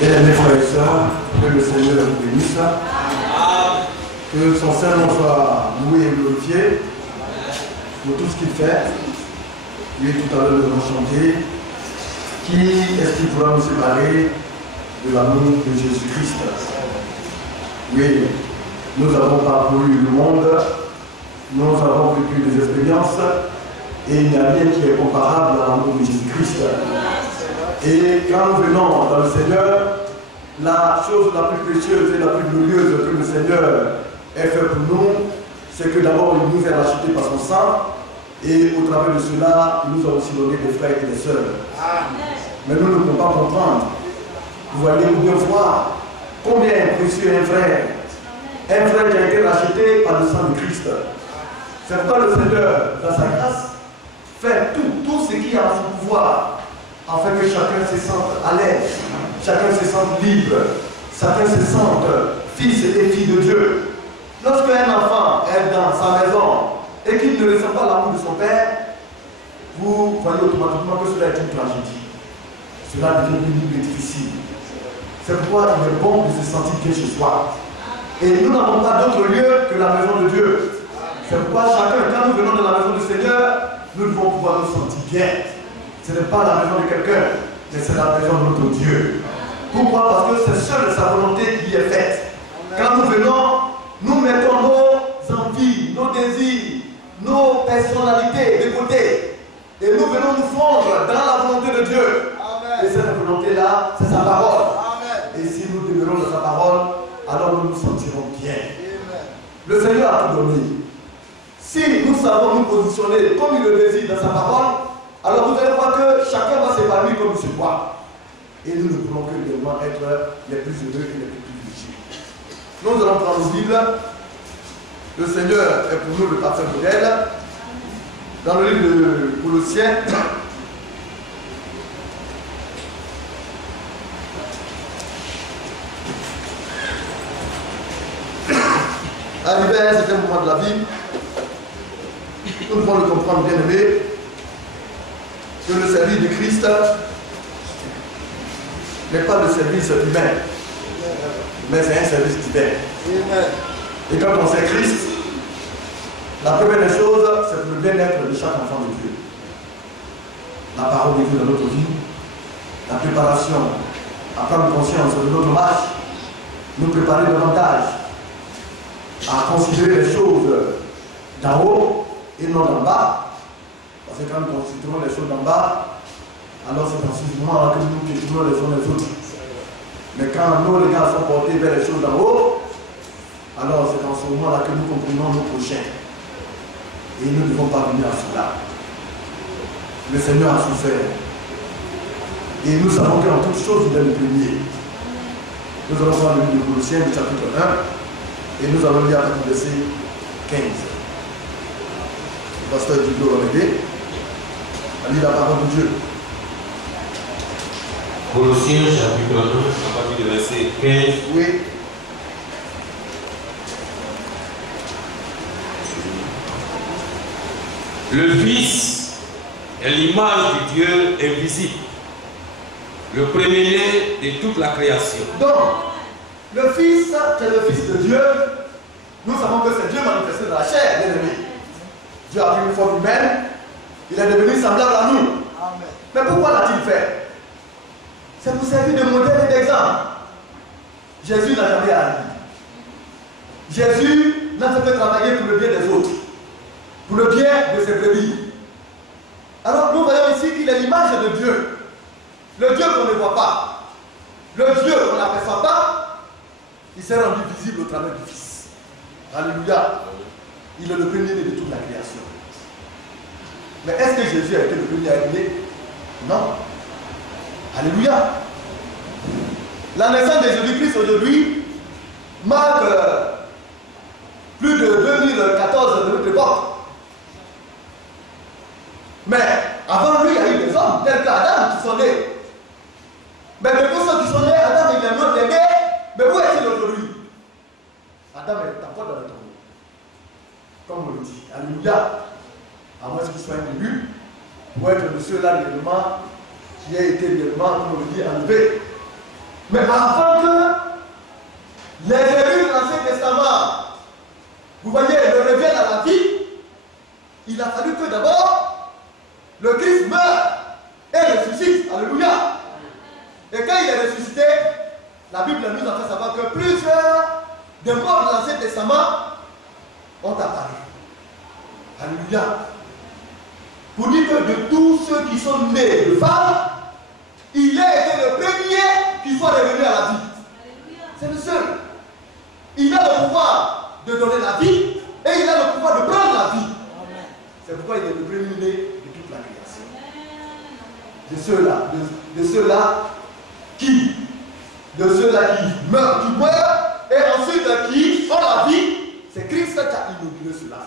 Bien-aimés frères et sœurs, que le Seigneur vous bénisse. Que son Saint-Nom soit loué et glorifié pour tout ce qu'il fait. Oui, tout à l'heure nous avons chanté. Qui est-ce qui pourra nous séparer de l'amour de Jésus-Christ? Oui, nous avons parcouru le monde, nous avons vécu des expériences et il n'y a rien qui est comparable à l'amour de Jésus-Christ. Et quand nous venons dans le Seigneur, la chose la plus précieuse et la plus glorieuse que le Seigneur ait fait pour nous, c'est que d'abord il nous a rachetés par son sang et au travers de cela, il nous a aussi donné des frères et des sœurs. Mais nous ne pouvons pas comprendre. Vous allez bien voir combien est précieux un frère qui a été racheté par le sang de Christ. C'est pourquoi le Seigneur, dans sa grâce, fait tout ce qui est à son pouvoir, afin que chacun se sente à l'aise, chacun se sente libre, chacun se sente fils et fille de Dieu. Lorsqu'un enfant est dans sa maison et qu'il ne ressent pas l'amour de son père, vous voyez automatiquement que cela est une tragédie. Cela devient pénible et difficile. C'est pourquoi il est bon de se sentir bien chez soi. Et nous n'avons pas d'autre lieu que la maison de Dieu. C'est pourquoi chacun, quand nous venons dans la maison du Seigneur, nous devons pouvoir nous sentir bien. Ce n'est pas la maison de quelqu'un, mais c'est la maison de notre Dieu. Pourquoi? Parce que c'est seule sa volonté qui est faite. Quand nous venons, nous mettons nos envies, nos désirs, nos personnalités de côté. Et nous venons nous fondre dans la volonté de Dieu. Amen. Et cette volonté-là, c'est sa parole. Amen. Et si nous demeurons dans sa parole, alors nous nous sentirons bien. Amen. Le Seigneur a tout donné. Si nous savons nous positionner comme il le désire dans sa parole, alors vous allez voir que chacun va s'épanouir comme il se doit. Et nous ne pouvons que également être les plus heureux et les plus privilégiés. Nous allons prendre nos Bibles. Le Seigneur est pour nous le parfait modèle. Dans le livre de Colossiens, arrivé à un certain moment de la vie, nous devons le comprendre, bien aimé, que le service de Christ n'est pas le service humain, mais c'est un service divin. Et quand on sait Christ, la première des choses, c'est pour le bien-être de chaque enfant de Dieu. La parole de Dieu dans notre vie, la préparation, à prendre conscience de notre marche, nous préparer davantage à considérer les choses d'en haut et non d'en bas. Parce que quand nous considérons les choses d'en bas, alors c'est dans ce moment-là que nous questionnerons les uns les autres. Mais quand nos regards sont portés vers les choses d'en haut, alors c'est dans ce moment-là que nous comprenons nos prochains. Et nous ne devons pas venir à cela. Le Seigneur a souffert. Et nous savons qu'en toutes choses, il est le premier. Nous allons voir le livre de Colossiens, chapitre 1, et nous allons lire à partir du verset 15. Le pasteur Dido va m'aider à lire la parole de Dieu. Colossiens, chapitre 1, à partir du verset 15. Oui. Le Fils est l'image du Dieu invisible, le premier-né de toute la création. Donc, le Fils, qui est le Fils de Dieu, nous savons que c'est Dieu manifesté dans la chair, bien aimé. Dieu a pris une forme humaine, il est devenu semblable à nous. Amen. Mais pourquoi l'a-t-il fait? C'est pour servir de modèle et d'exemple. Jésus n'a jamais agi. Jésus n'a fait que travailler pour le bien des autres, pour le bien de ses brebis. Alors nous voyons ici qu'il est l'image de Dieu. Le Dieu qu'on ne voit pas, le Dieu qu'on n'aperçoit pas, il s'est rendu visible au travers du Fils. Alléluia. Il est le premier-né de toute la création. Mais est-ce que Jésus a été le premier à être né? Non. Alléluia. La naissance de Jésus-Christ aujourd'hui marque plus de 2014 de notre époque. Mais avant lui, il y a eu des hommes tels qu'Adam qui sont nés. Mais de tous ceux qui sont nés, Adam il est mort d'aimer. Mais où est-il aujourd'hui? Adam est encore dans le tombeau. Comme on le dit. Alléluia. À moins qu'il soit un début, pour être de ceux-là réellement qui a été réellement, comme on le dit, enlevé. Mais avant que les élus de l'Ancien Testament, vous voyez, ne reviennent à la vie, il a fallu que d'abord le Christ meure et ressuscite. Alléluia. Et quand il est ressuscité, la Bible nous a fait savoir que plusieurs des morts de l'Ancien Testament ont apparu. Alléluia. Pour dire que de tous ceux qui sont nés de femmes, il a été le premier qui soit revenu à la vie. C'est le seul. Il a le pouvoir de donner la vie et il a le pouvoir de prendre la vie. C'est pourquoi il est le premier né de toute la création. De ceux-là qui meurent et ensuite qui ont la vie, c'est Christ qui a inauguré cela.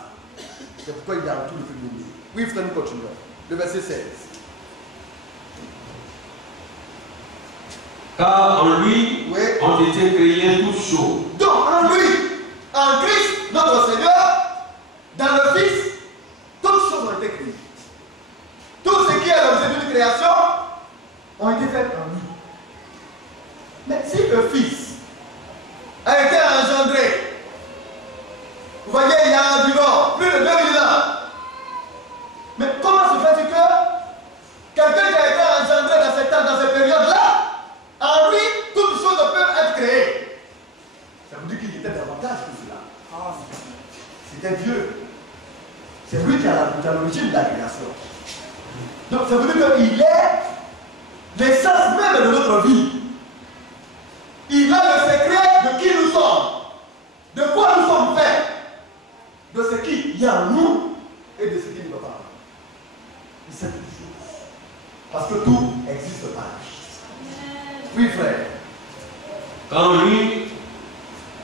C'est pourquoi il y a tout le premier né. Oui, frère, nous continuons. Le verset 16. Car en lui Oui. ont été créées toutes choses. Donc en lui, en Christ, notre Seigneur, dans le Fils, toutes choses ont été créées. Tout ce qui est l'objet d'une création ont été faites en lui. Mais si le Fils a été engendré, vous voyez, il y a environ plus de 2000 ans. Mais comment se fait-il que quelqu'un qui a été engendré dans cette temps, dans cette période-là, en lui, toutes choses peuvent être créées? Ça veut dire qu'il était davantage que cela. C'était Dieu. C'est lui qui a l'origine de la création. Donc ça veut dire qu'il est l'essence même de notre vie. Il a le secret de qui nous sommes, de quoi nous sommes faits, de ce qu'il y a en nous et de ce qui ne va pas. Il sait toutes choses. Parce que tout existe par lui. Oui, frère. Qu'en lui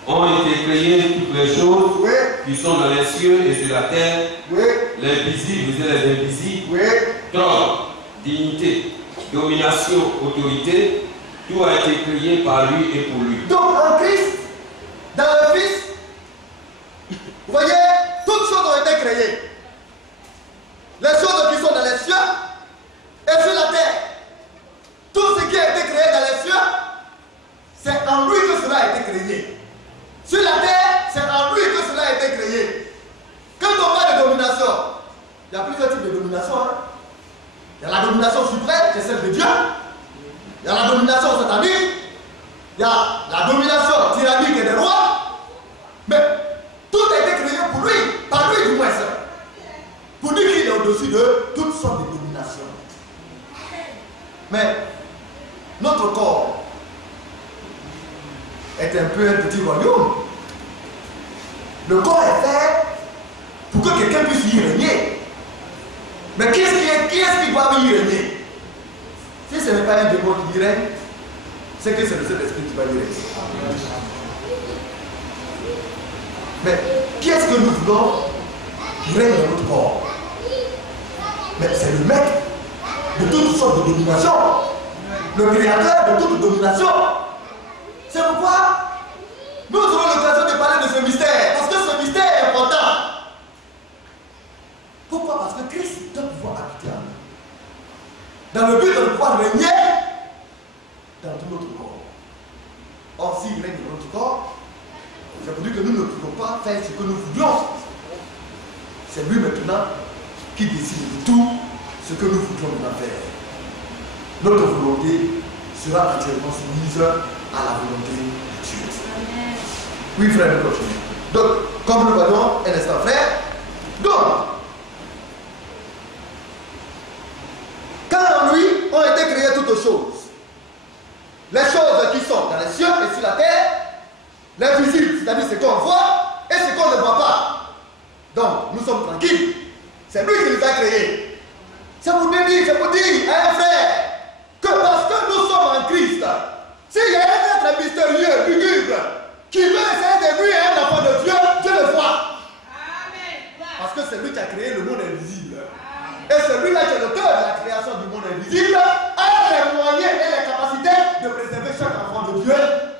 ont été créées toutes les choses Oui. qui sont dans les cieux et sur la terre, Oui. les visibles et les invisibles, Oui. trône, dignité, domination, autorité, tout a été créé par lui et pour lui. Donc en Christ, dans le Fils, vous voyez, toutes choses ont été créées. Les choses qui sont dans les cieux et sur la terre. Tout ce qui a été créé dans les cieux, c'est en lui que cela a été créé. Sur la terre, c'est en lui que cela a été créé. Quand on parle de domination, il y a plusieurs types de domination. Hein? Il y a la domination suprême, c'est celle de Dieu. Il y a la domination satanique. Il y a la domination tyrannique et des rois. Mais tout a été créé pour lui, par lui du moins. Pour dire qu'il est au-dessus de toutes sortes de dominations. Mais notre corps est un peu un petit royaume. Le corps est fait pour que quelqu'un puisse y régner. Mais qui est-ce qui doit y régner? Si ce n'est pas un démon qui y règne, c'est que c'est le Saint-Esprit qui va y régner. Mais qui est-ce que nous voulons qui règne dans notre corps? Mais c'est le maître de toutes sortes de domination, le créateur de toute domination. C'est pourquoi nous aurons l'occasion de parler de ce mystère, parce que ce mystère est important. Pourquoi? Parce que Christ doit pouvoir habiter en nous, dans le but de pouvoir régner dans tout notre corps. Or, s'il règne dans notre corps, ça veut dire que nous ne pouvons pas faire ce que nous voulions. C'est lui maintenant qui décide de tout ce que nous voudrons faire. Notre volonté sera entièrement soumise à la volonté de Dieu. Oui, frère, nous continuons. Donc, comme nous voyons, un instant, frère. Donc, quand en lui ont été créées toutes choses, les choses qui sont dans les cieux et sur la terre, les visibles, c'est-à-dire ce qu'on voit et ce qu'on ne voit pas. Donc, nous sommes tranquilles. C'est lui qui nous a créés. C'est pour dire à un frère que parce que nous sommes en Christ, s'il y a un être mystérieux, lugubre, qui veut essayer de nuire à un enfant de Dieu, Dieu le voit. Parce que c'est lui qui a créé le monde invisible. Et celui-là qui est l'auteur de la création du monde invisible a les moyens et les capacités de préserver chaque enfant de Dieu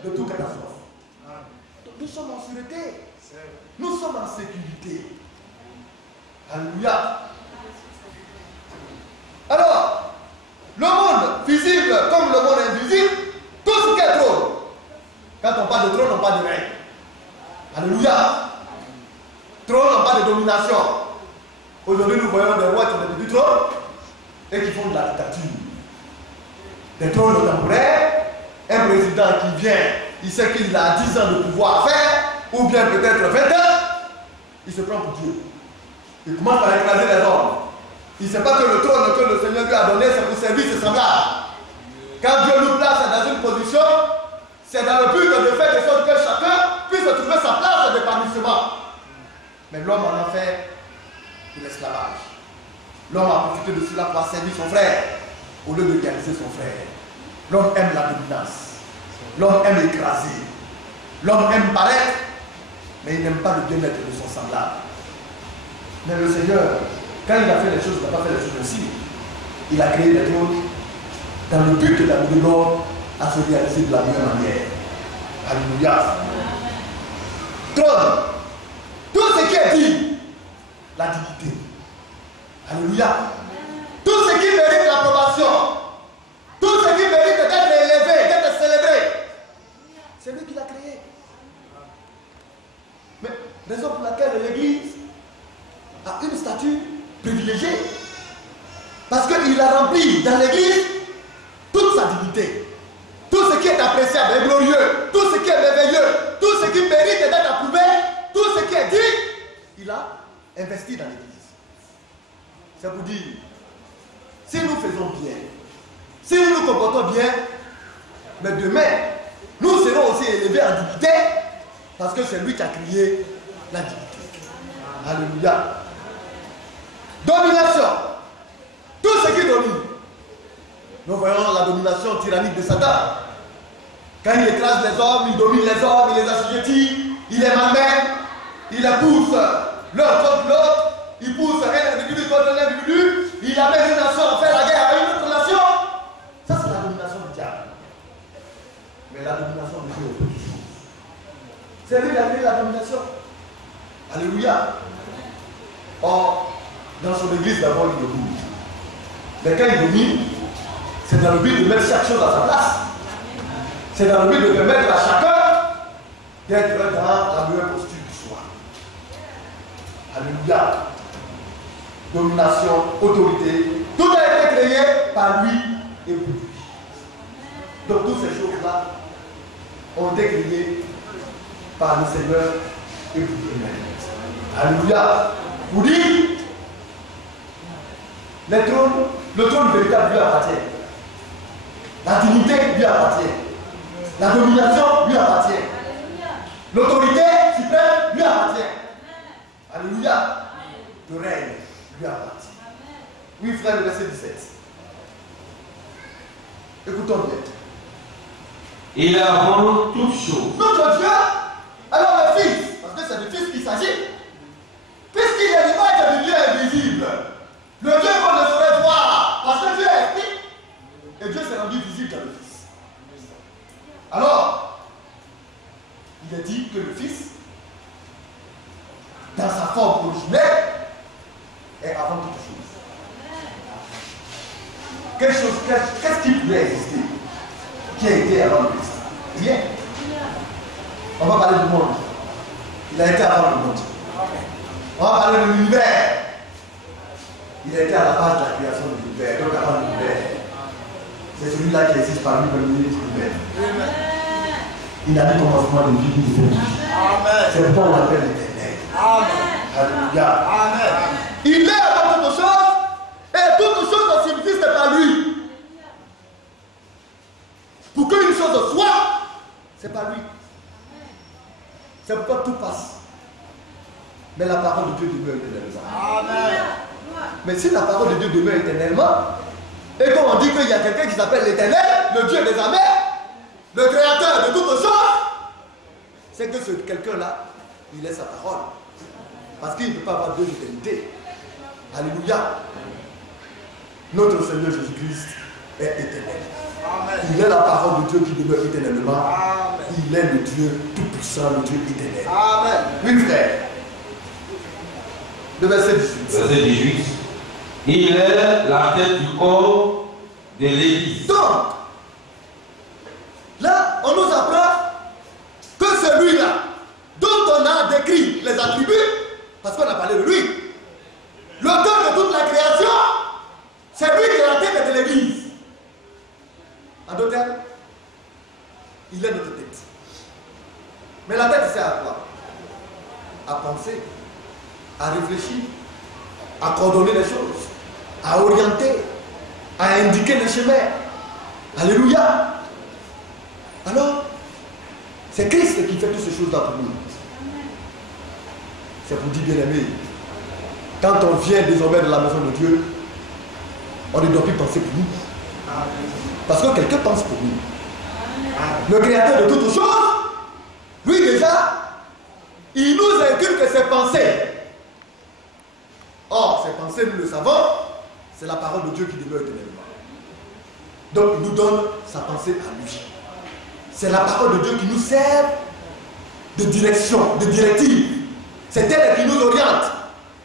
de toute catastrophe. Donc nous sommes en sûreté. Nous sommes en sécurité. Alléluia. Alors, le monde visible comme le monde invisible, tout ce qui est trop pas de règne. Alléluia. Trône n'a pas de domination. Aujourd'hui, nous voyons des rois qui ont du trône et qui font de la dictature. Des trônes temporaires, un président qui vient, il sait qu'il a 10 ans de pouvoir à faire, ou bien peut-être 20 ans, il se prend pour Dieu. Il commence par écraser les hommes. Il ne sait pas que le trône que le Seigneur lui a donné, c'est pour servir ses semblables. Quand Dieu nous place dans une position, c'est dans le but de faire de sorte que chacun puisse trouver sa place d'épanouissement. Mais l'homme en a fait de l'esclavage. L'homme a profité de cela pour servir son frère, au lieu de réaliser son frère. L'homme aime la dominance. L'homme aime écraser. L'homme aime paraître, mais il n'aime pas le bien-être de son semblable. Mais le Seigneur, quand il a fait les choses, il n'a pas fait les choses ainsi. Il a créé les trônes dans le but d'amener l'homme à se réaliser de la meilleure manière. Alléluia. Trône. Tout ce qui est dit, la dignité. Alléluia. Tout ce qui mérite l'approbation, tout ce qui mérite d'être élevé, d'être célébré, c'est lui qui l'a créé. Mais raison pour laquelle l'Église a une statue privilégiée, parce qu'il a rempli dans l'Église toute sa dignité. Tout ce qui est appréciable et glorieux, tout ce qui est merveilleux, tout ce qui mérite d'être approuvé, tout ce qui est dit, il a investi dans l'Église. C'est pour dire, si nous faisons bien, si nous nous comportons bien, mais demain, nous serons aussi élevés en dignité, parce que c'est lui qui a créé la dignité. Alléluia. Domination. Tout ce qui domine. Nous voyons la domination tyrannique de Satan. Quand il écrase les hommes, il domine les hommes, il les assujettit, il les malmène, il les pousse l'un contre l'autre, il pousse un individu contre un individu, il amène une nation à faire la guerre à une autre nation. Ça, c'est la domination du diable. Mais la domination de Dieu est autre chose. C'est lui qui a créé la domination. Alléluia. Or, dans son église, d'abord, il domine. Mais quand il domine, c'est dans le but de mettre chaque chose à sa place. C'est dans le but de permettre à chacun d'être dans la meilleure posture du soi. Alléluia. Domination, autorité, tout a été créé par lui et pour lui. Donc toutes ces choses-là ont été créées par le Seigneur et pour lui-même. Alléluia. Vous dites, le trône véritable lui appartient. La dignité lui appartient. La domination lui appartient. L'autorité suprême lui appartient. Alléluia. Le règne lui appartient. Oui, frère, le verset 17. Écoutons bien. Il a rendu toutes choses. Notre Dieu, alors le Fils, parce que c'est du Fils qu'il s'agit, puisqu'il est l'image du Dieu invisible, le Dieu qu'on ne saurait voir, parce que Dieu est esprit, et Dieu s'est rendu visible dans le Fils. Alors, il est dit que le Fils, dans sa forme originelle, est avant toute chose. Qu'est-ce qui pouvait exister qui a été avant le Christ? Rien. On va parler du monde. Il a été avant le monde. On va parler de l'univers. Il a été à la base de la création de l'univers, donc avant l'univers. C'est celui-là qui existe parmi les ministres de l'univers. Il a dit commencement de vie, de vie. C'est pourquoi on l'appelle l'éternel. Alléluia. Il est avant toute chose, et toute chose ne subsiste par lui. Pour qu'une chose soit, c'est par lui. C'est pourquoi tout passe. Mais la parole de Dieu demeure éternellement. Amen. Mais si la parole de Dieu demeure éternellement, et qu'on dit qu'il y a quelqu'un qui s'appelle l'Éternel, le Dieu des armées, le créateur de toutes choses, c'est que ce quelqu'un-là, il est sa parole. Parce qu'il ne peut pas avoir deux éternités. Alléluia. Notre Seigneur Jésus-Christ est éternel. Amen. Il est la parole de Dieu qui demeure éternellement. Amen. Il est le Dieu tout-puissant, le Dieu éternel. Amen. Oui, frère. Le verset 18. Verset 18. Il est la tête du corps de l'Église. Donc, là, on nous apprend que celui qu'on a parlé de lui. L'auteur de toute la création, c'est lui qui est la tête de l'église. En d'autres termes, il est notre tête. Mais la tête sert à quoi? À penser, à réfléchir, à coordonner les choses, à orienter, à indiquer le chemin. Alléluia. Alors, c'est Christ qui fait toutes ces choses-là pour nous. C'est pour dire, bien aimé, quand on vient désormais de la maison de Dieu, on ne doit plus penser pour nous. Parce que quelqu'un pense pour nous. Le créateur de toutes choses, lui déjà, il nous inculque ses pensées. Or, ces pensées, nous le savons, c'est la parole de Dieu qui demeure éternellement. Donc, il nous donne sa pensée à lui. C'est la parole de Dieu qui nous sert de direction, de directive. C'est elle qui nous oriente.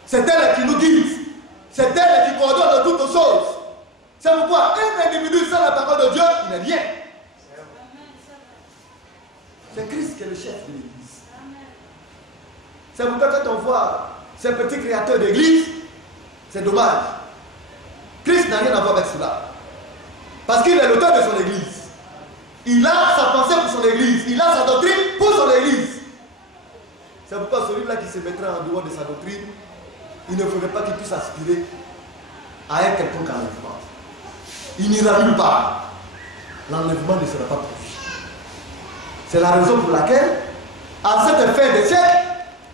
C'est elle qui nous guide. C'est elle qui coordonne toutes choses. C'est pourquoi un individu sans la parole de Dieu, il n'est rien. C'est Christ qui est le chef de l'église. C'est pourquoi quand on voit ces petits créateurs d'église, c'est dommage. Christ n'a rien à voir avec cela. Parce qu'il est l'auteur de son église. Il a sa pensée pour son église. Il a sa doctrine pour son église. C'est pourquoi celui-là qui se mettrait en dehors de sa doctrine, il ne faudrait pas qu'il puisse aspirer à un quelconque enlèvement. Il n'ira nulle part. L'enlèvement ne sera pas produit. C'est la raison pour laquelle, à cette fin des siècles,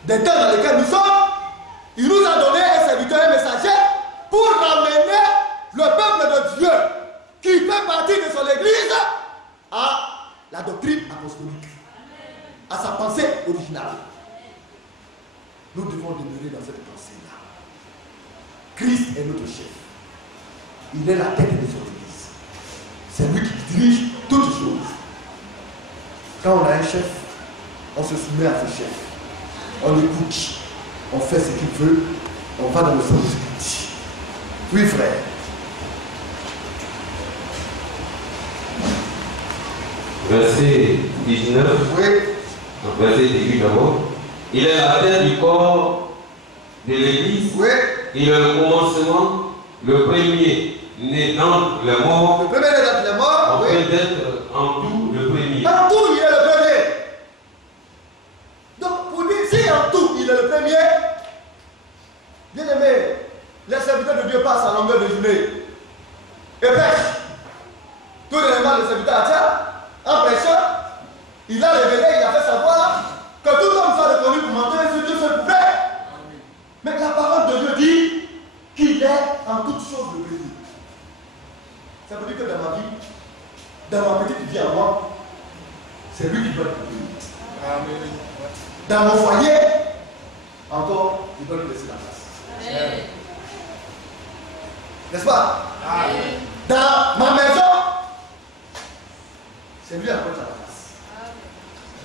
des temps dans lesquels nous sommes, il nous a donné un serviteur, un messager, pour ramener le peuple de Dieu, qui fait partie de son église, à la doctrine apostolique, à sa pensée originale. Nous devons demeurer dans cette pensée-là. Christ est notre chef. Il est la tête de son église. C'est lui qui dirige toutes choses. Quand on a un chef, on se soumet à ce chef. On écoute. On fait ce qu'il veut. On va dans le sens de ce qu'il dit. Oui, frère. Verset 19. Oui. Verset 18 d'abord. Il est la tête du corps de l'église. Oui. Il est le commencement, le premier né dans les morts. Le premier né dans les morts. On Oui. peut être en tout le premier. En tout, il est le premier. Donc, pour dire, si en tout, il est le premier, bien aimé, les serviteurs de Dieu passent à longueur de journée et prêchent. Tout l'élément de serviteur à Dieu, en prêchant, il a révélé, il a fait savoir que tout homme soit reconnu pour mentir sur Dieu seul pouvait. Mais la parole de Dieu dit qu'il est en toutes choses le premier. Ça veut dire que dans ma vie, dans ma petite vie à moi, c'est lui qui doit être le premier. Dans mon foyer, encore, il doit lui laisser la place. Amen. N'est-ce pas? Amen. Dans ma maison, c'est lui encore qui a la place.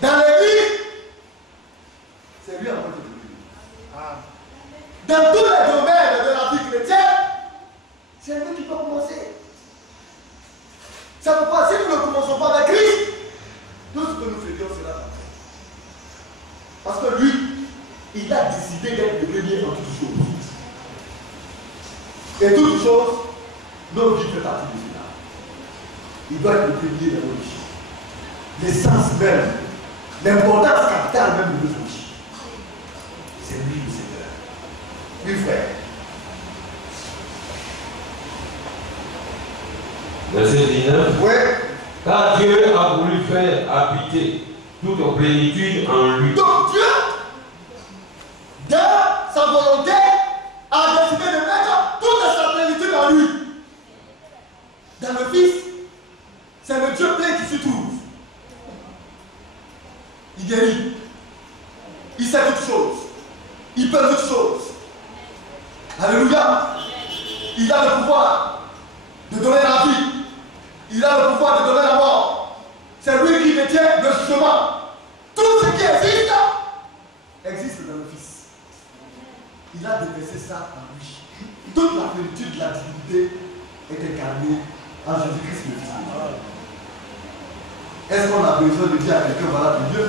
Dans l'église, c'est lui encore qui a la place. Dans tous les domaines de la vie chrétienne, c'est lui qui peut commencer. Ça ne veut pas, si nous ne commençons pas avec Christ, tout ce que nous faisons sera parfait. Parce que lui, il a décidé d'être le premier en toutes choses. Et toutes choses, notre vie fait partie de cela. Il doit être le premier dans nos vies. L'essence même, l'importance capitale même de nos vies. C'est lui le Seigneur. Oui, frère. Verset 19. Oui. Car Dieu a voulu faire habiter toute plénitude en lui. Donc Dieu, dans sa volonté, a décidé de mettre toute sa plénitude en lui. Dans le Fils, c'est le Dieu plein qui s'y trouve. Il guérit. Il sait toutes choses. Il peut toutes choses. Alléluia. Il a le pouvoir de donner la vie. Il a le pouvoir de donner la mort. C'est lui qui détient le jugement. Tout ce qui existe, existe dans le Fils. Il a déversé ça en lui. Toute la plénitude de la divinité est incarnée en Jésus-Christ le Fils de Dieu. Est-ce qu'on a besoin de dire à quelqu'un voilà ton Dieu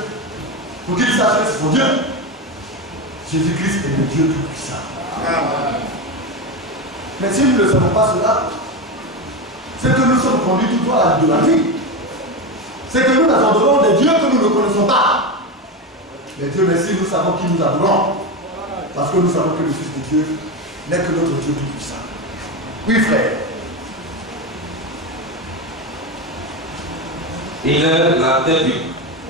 pour qu'il sache que c'est son Dieu? Jésus-Christ est le Dieu Tout-Puissant. Mais si nous ne savons pas cela, c'est que nous sommes conduits tout droit à l'idolâtrie. C'est que nous adorons des dieux que nous ne connaissons pas. Mais Dieu merci, nous savons qui nous adorons. Parce que nous savons que le Fils de Dieu n'est que notre Dieu Tout-Puissant. Oui, frère. Il est la tête du...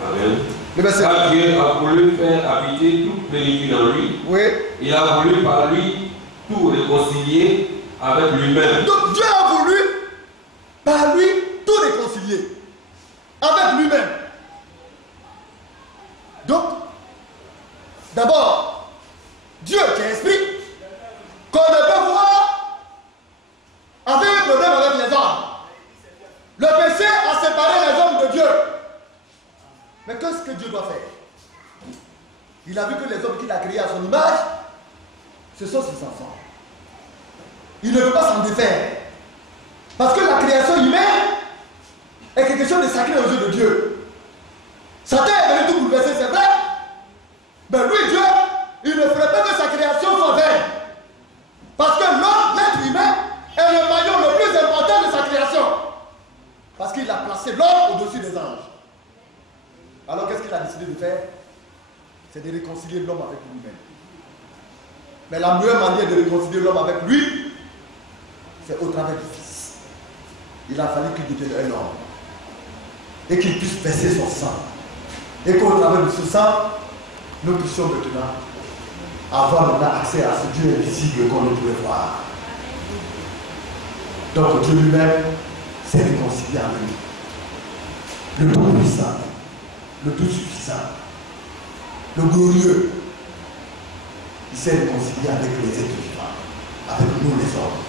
Amen. Car Dieu a voulu faire habiter toute plénitude en lui. Oui. Il a voulu par lui tout réconcilier avec lui-même. Donc Dieu a voulu par lui tout réconcilier avec lui-même. Donc, d'abord, Dieu qui est esprit, qu'on ne peut voir avec un problème avec les hommes. Le péché a séparé les hommes de Dieu. Mais qu'est-ce que Dieu doit faire? Il a vu que les hommes qu'il a créés à son image, ce sont ses enfants. Il ne peut pas s'en défaire. Parce que la création humaine est quelque chose de sacré aux yeux de Dieu. Satan est venu tout bouleverser, c'est vrai. Mais lui, Dieu, il ne ferait pas que sa création soit vaine. Parce que l'homme, l'être humain, est le maillon le plus important de sa création. Parce qu'il a placé l'homme au-dessus des anges. Alors qu'est-ce qu'il a décidé de faire? C'est de réconcilier l'homme avec lui-même. Mais la meilleure manière de réconcilier l'homme avec lui, c'est au travers du Fils. Il a fallu qu'il devienne un homme. Et qu'il puisse verser son sang. Et qu'au travers de ce sang, nous puissions maintenant avoir accès à ce Dieu invisible qu'on ne pouvait voir. Donc Dieu lui-même s'est réconcilié avec lui. Le Tout-Puissant, le Tout-Suffisant, le Glorieux. Il s'est réconcilié avec les êtres vivants, avec nous les hommes.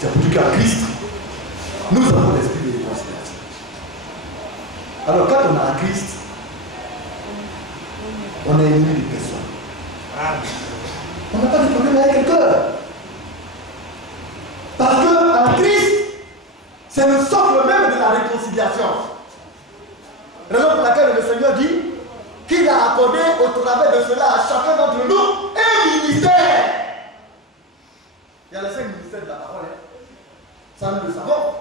C'est pour dire qu'en Christ, nous avons l'esprit de réconciliation. Alors quand on a un Christ, on est ennemi de personne. On n'a pas de problème avec quelqu'un. Parce qu'en Christ, c'est le socle même de la réconciliation. Raison pour laquelle le Seigneur dit qu'il a accordé au travers de cela à chacun d'entre nous un ministère. Il y a les 5 ministères de la parole. Ça, nous le savons.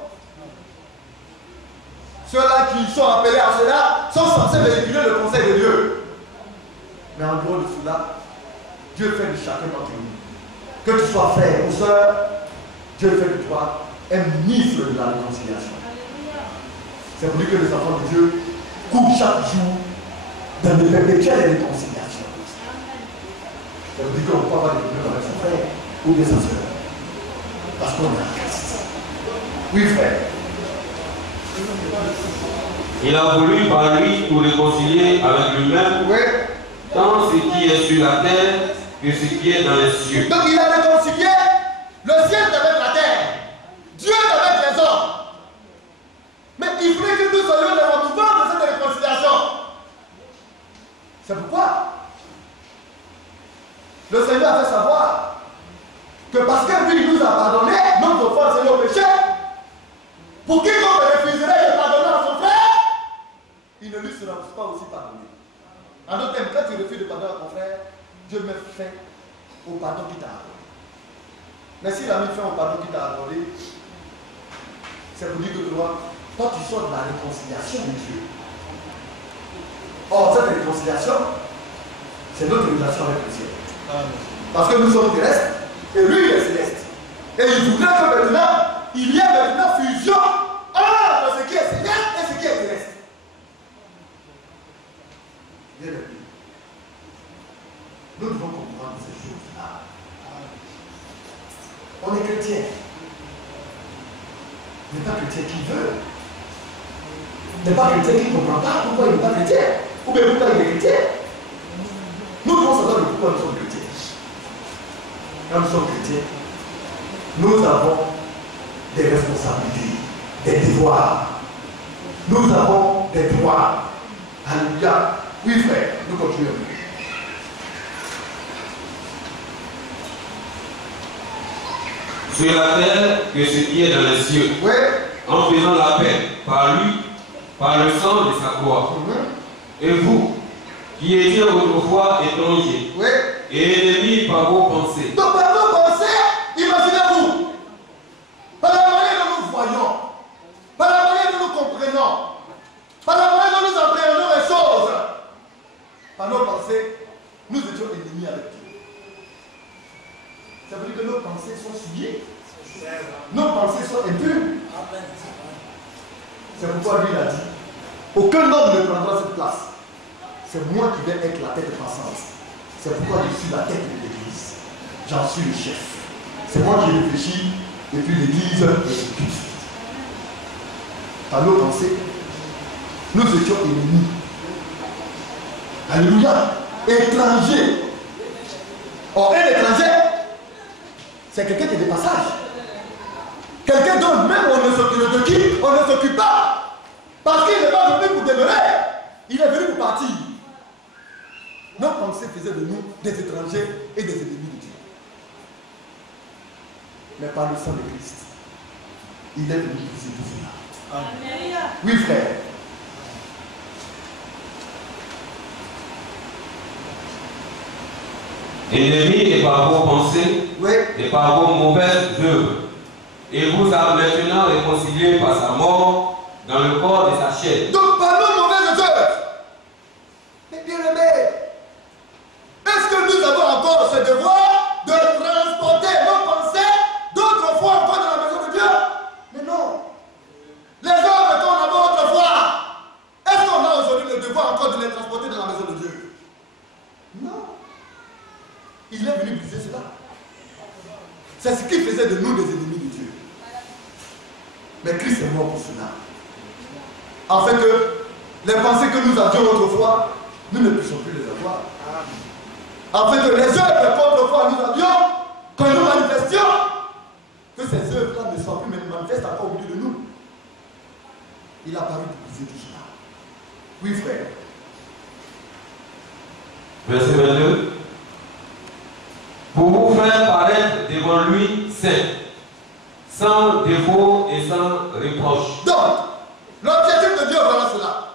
Ceux-là qui sont appelés à cela sont censés véhiculer le conseil de Dieu. Mais en dehors de cela, Dieu fait de chacun d'entre nous. Que tu sois frère ou soeur, Dieu fait de toi un ministre de la réconciliation. C'est pour dire que les enfants de Dieu courent chaque jour dans de perpétuelles réconciliations. Ça veut dire qu'on ne peut pas avoir des problèmes avec son frère ou bien sa soeur. Parce qu'on est en Christ. Oui, frère. Il a voulu par lui tout réconcilier avec lui-même, tant ce qui est sur la terre que ce qui est dans les cieux. Donc il a réconcilié le ciel avec la terre, Dieu avec les hommes. Mais il voulait que nous soyons dans le mouvement de cette réconciliation. C'est pourquoi le Seigneur a fait savoir que parce que lui nous a pardonné, notre offense et nos péchés, pour quiconque refuserait de pardonner à son frère, il ne lui sera pas aussi pardonné. En d'autres termes, quand tu refuses de pardonner à ton frère, Dieu met fin au pardon qu'il t'a accordé. Mais s'il a mis fin au pardon qu'il t'a accordé, c'est pour dire que toi tu sors de la réconciliation de Dieu. Or, cette réconciliation, c'est notre relation avec le ciel. Parce que nous sommes terrestres et lui il est céleste. Et il voudrait que maintenant, il y ait maintenant fusion entre ce qui est céleste et ce qui est terrestre. Bien aimé, nous devons comprendre ces choses-là. On est chrétien. Il n'est pas chrétien qui veut. Il n'est pas chrétien qui ne comprend pas pourquoi il n'est pas chrétien. Ou bien pourquoi il est chrétien. Nous devons savoir pourquoi nous sommes chrétiens. Quand nous sommes chrétiens, nous avons des responsabilités, des devoirs. Nous avons des droits. Alléluia. Oui, frère, nous continuons. Sur la terre que ce qui est dans les cieux, en faisant la paix par lui, par le sang de sa croix. Et vous, qui étaient autrefois étrangers et ennemis par vos pensées. Donc par vos pensées, imaginez-vous, par la manière dont nous voyons, par la manière dont nous comprenons, par la manière dont nous appréhendons les choses, par nos pensées, nous étions ennemis avec Dieu. Ça veut dire que nos pensées sont souillées, nos pensées sont impures. C'est pourquoi lui il a dit, aucun homme ne prendra cette place. C'est moi qui vais être la tête pensante. C'est pourquoi je suis la tête de l'église. J'en suis le chef. C'est moi qui réfléchis et puis l'église exécute. Par nos pensées, nous étions ennemis. Alléluia. Étrangers. Or, un étranger, c'est quelqu'un qui est de passage. Quelqu'un dont même de qui on ne s'occupe pas. Parce qu'il n'est pas venu pour demeurer. Il est venu pour partir. Nos pensées faisaient de nous des étrangers et des ennemis de Dieu. Mais par le sang de Christ, il est venu briser tout cela. Oui, frère. Ennemis et par vos pensées et par vos mauvaises œuvres. Et vous a maintenant réconcilié par sa mort dans le corps de sa chair. Donc par nos mauvaises œuvres. Mais bien aimé, est-ce que nous avons encore ce devoir de transporter nos pensées d'autres fois encore dans la maison de Dieu? Mais non. Les œuvres qu'on avait autrefois, est-ce qu'on a aujourd'hui le devoir encore de les transporter dans la maison de Dieu? Non. Il est venu briser cela. C'est ce qui faisait de nous des ennemis de Dieu. Mais Christ est mort pour cela. Afin que les pensées que nous avions autrefois, nous ne puissions plus les avoir. Afin que les œuvres qu'autrefois nous avions, que nous manifestions, que ces œuvres-là ne soient plus manifestes encore au milieu de nous. Il a paru de briser tout cela. Oui, frère. Verset 22. Pour vous faire paraître devant lui saint, sans défaut et sans reproche. Donc, l'objectif de Dieu, voilà cela.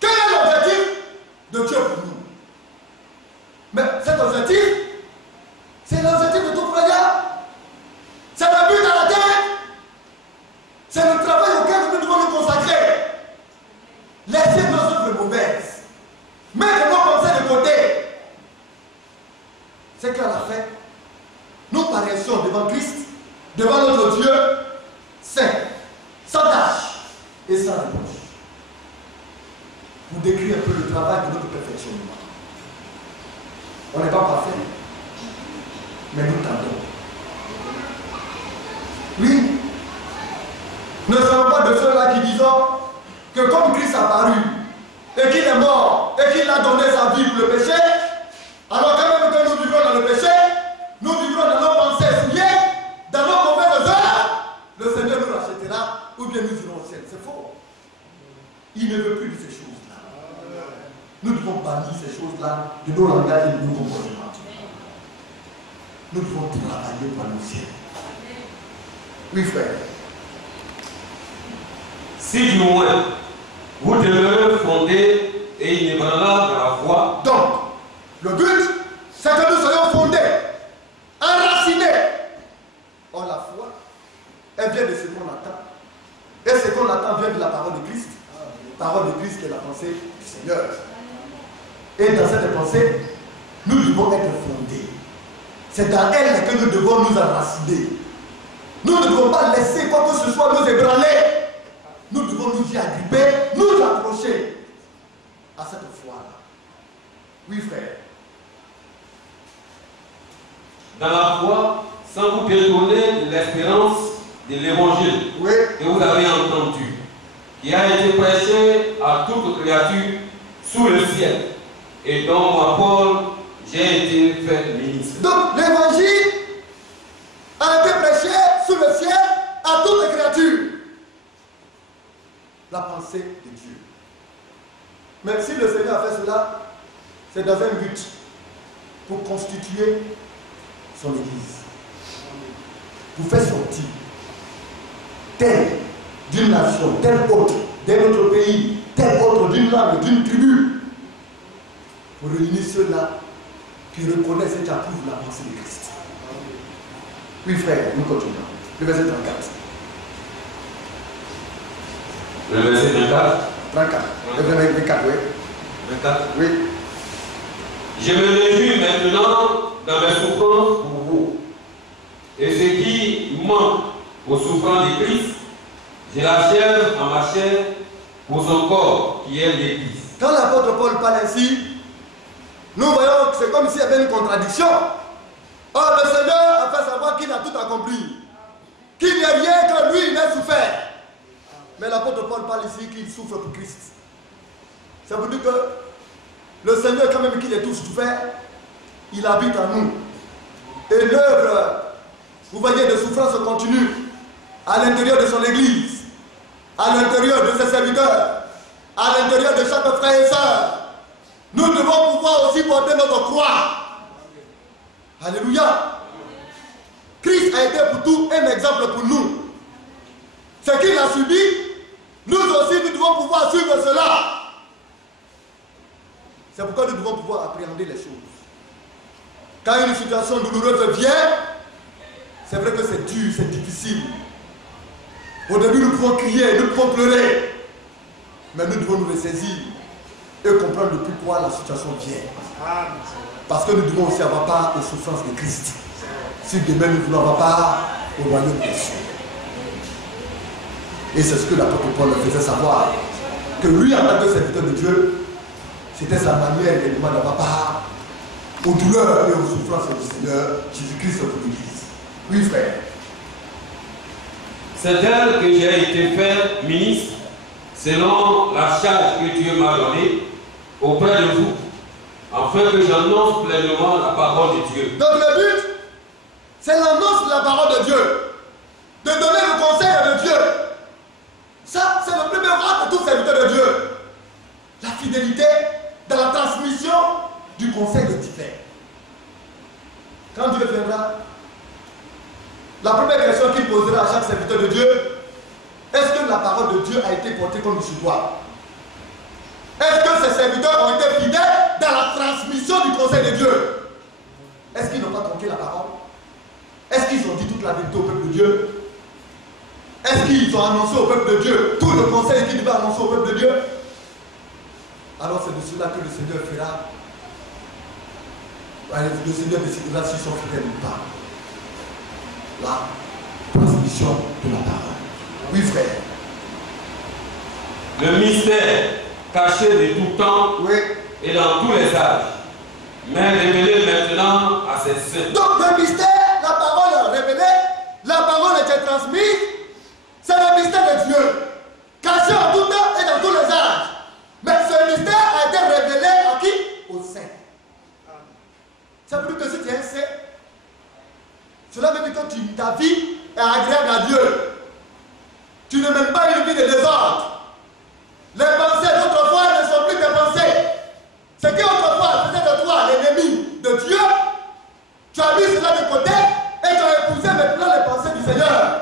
Quel est l'objectif de Dieu pour nous? Mais cet objectif, c'est l'objectif de tout croyant. C'est le but à la terre. C'est le travail auquel nous devons nous consacrer. Laissez nos œuvres mauvaises. Mettez nos pensées de côté. C'est qu'à la fin, nous paraissons devant Christ, devant notre Dieu, saint, sans tâche et sans reproche. Pour décrire un peu le travail de notre perfectionnement. On n'est pas parfait, mais nous tentons. Oui, nous ne sommes pas de ceux-là qui disent que comme Christ a paru et qu'il est mort et qu'il a donné sa vie pour le péché, alors quand même que nous vivons dans le péché, nous vivons dans nos pensées souillées, dans nos mauvaises œuvres, le Seigneur nous rachètera ou bien nous irons au ciel. C'est faux. Il ne veut plus de ces choses-là. Nous devons bannir ces choses-là de nos langages et de nos comportements. Nous devons travailler pour le ciel. Oui, frère. Si du moins vous demeurez fondés et inébranlables dans la foi. Donc, le but, c'est que nous soyons fondés, enracinés. Or, la foi, elle vient de ce qu'on attend. Et ce qu'on attend vient de la parole de Christ. La parole de Christ qui est la pensée du Seigneur. Et dans cette pensée, nous devons être fondés. C'est dans elle que nous devons nous enraciner. Nous ne devons pas laisser quoi que ce soit nous ébranler. Nous devons nous y agripper, nous accrocher à cette foi-là. Oui, frère. Dans la foi, sans vous détourner de l'espérance de l'évangile que vous avez entendu, qui a été prêché à toute créature sous le ciel, et dont moi, Paul, j'ai été fait ministre. Donc, l'évangile a été prêché sous le ciel à toute créature. La pensée de Dieu. Mais si le Seigneur a fait cela, c'est dans un but pour constituer son Église. Pour faire sortir tel d'une nation, tel autre d'un autre pays, tel autre d'une langue, d'une tribu, pour réunir ceux-là qui reconnaissent et qui approuvent la pensée de Christ. Oui, frère, nous continuons. Le verset 34. Le verset 34. 34. Le verset 24, oui. 24. Oui. Je me réjouis maintenant dans mes souffrances pour vous. Et ce qui manque aux souffrances de Christ, je l'achève en ma chair pour son corps qui est l'Église. Quand l'apôtre Paul parle ainsi, nous voyons que c'est comme s'il y avait une contradiction. Or, le Seigneur a fait savoir qu'il a tout accompli, qu'il n'y a rien que lui n'ait souffert. Mais l'apôtre Paul parle ici qu'il souffre pour Christ. Ça veut dire que le Seigneur, quand même qu'il ait tout souffert, il habite en nous. Et l'œuvre, vous voyez, de souffrance continue à l'intérieur de son Église, à l'intérieur de ses serviteurs, à l'intérieur de chaque frère et sœur. Nous devons pouvoir aussi porter notre croix. Alléluia. Christ a été pour tout un exemple pour nous. Ce qu'il a subi, nous aussi nous devons pouvoir suivre cela. C'est pourquoi nous devons pouvoir appréhender les choses. Quand une situation douloureuse vient, c'est vrai que c'est dur, c'est difficile. Au début, nous pouvons crier, nous pouvons pleurer. Mais nous devons nous ressaisir et comprendre depuis quoi la situation vient. Parce que nous devons aussi avoir part aux souffrances de Christ. Si demain nous voulons avoir part au royaume des cieux. Et c'est ce que l'apôtre Paul faisait savoir. Que lui, en tant que serviteur de Dieu, c'était sa manière également d'avoir part aux douleurs et aux souffrances du Seigneur Jésus-Christ pour l'Église. Oui, frère. C'est elle que j'ai été fait ministre selon la charge que Dieu m'a donnée auprès de vous, afin que j'annonce pleinement la parole de Dieu. Donc le but, c'est l'annonce de la parole de Dieu, de donner le conseil de Dieu. Ça, c'est le premier rôle de tout serviteur de Dieu. La fidélité dans la transmission du conseil de divin. Quand Dieu viendra, la première question qu'il posera à chaque serviteur de Dieu, est-ce que la parole de Dieu a été portée comme il se doit? Est-ce que ces serviteurs ont été fidèles dans la transmission du conseil de Dieu? Est-ce qu'ils n'ont pas tronqué la parole? Est-ce qu'ils ont dit toute la vérité au peuple de Dieu? Est-ce qu'ils ont annoncé au peuple de Dieu tout le conseil qu'ils devaient annoncer au peuple de Dieu? Alors c'est de cela que le Seigneur fera. Le Seigneur décidera s'ils sont fidèles ou pas. La transmission de la parole. Oui, frère. Le mystère caché de tout temps, oui, et dans tous les âges, mais révélé maintenant à ses saints. Donc le mystère, la parole révélée, la parole était transmise, c'est le mystère de Dieu, caché en tout temps et dans tous les âges. Mais ce mystère a été révélé à qui? Aux saints. Ça veut dire que si tu es un saint, cela veut dire que ta vie est agréable à Dieu. Tu ne mènes pas une vie de désordre. Les pensées d'autrefois ne sont plus tes pensées. Ce qui autrefois faisait de toi l'ennemi de Dieu, tu as mis cela de côté et tu as épousé maintenant les pensées du Seigneur.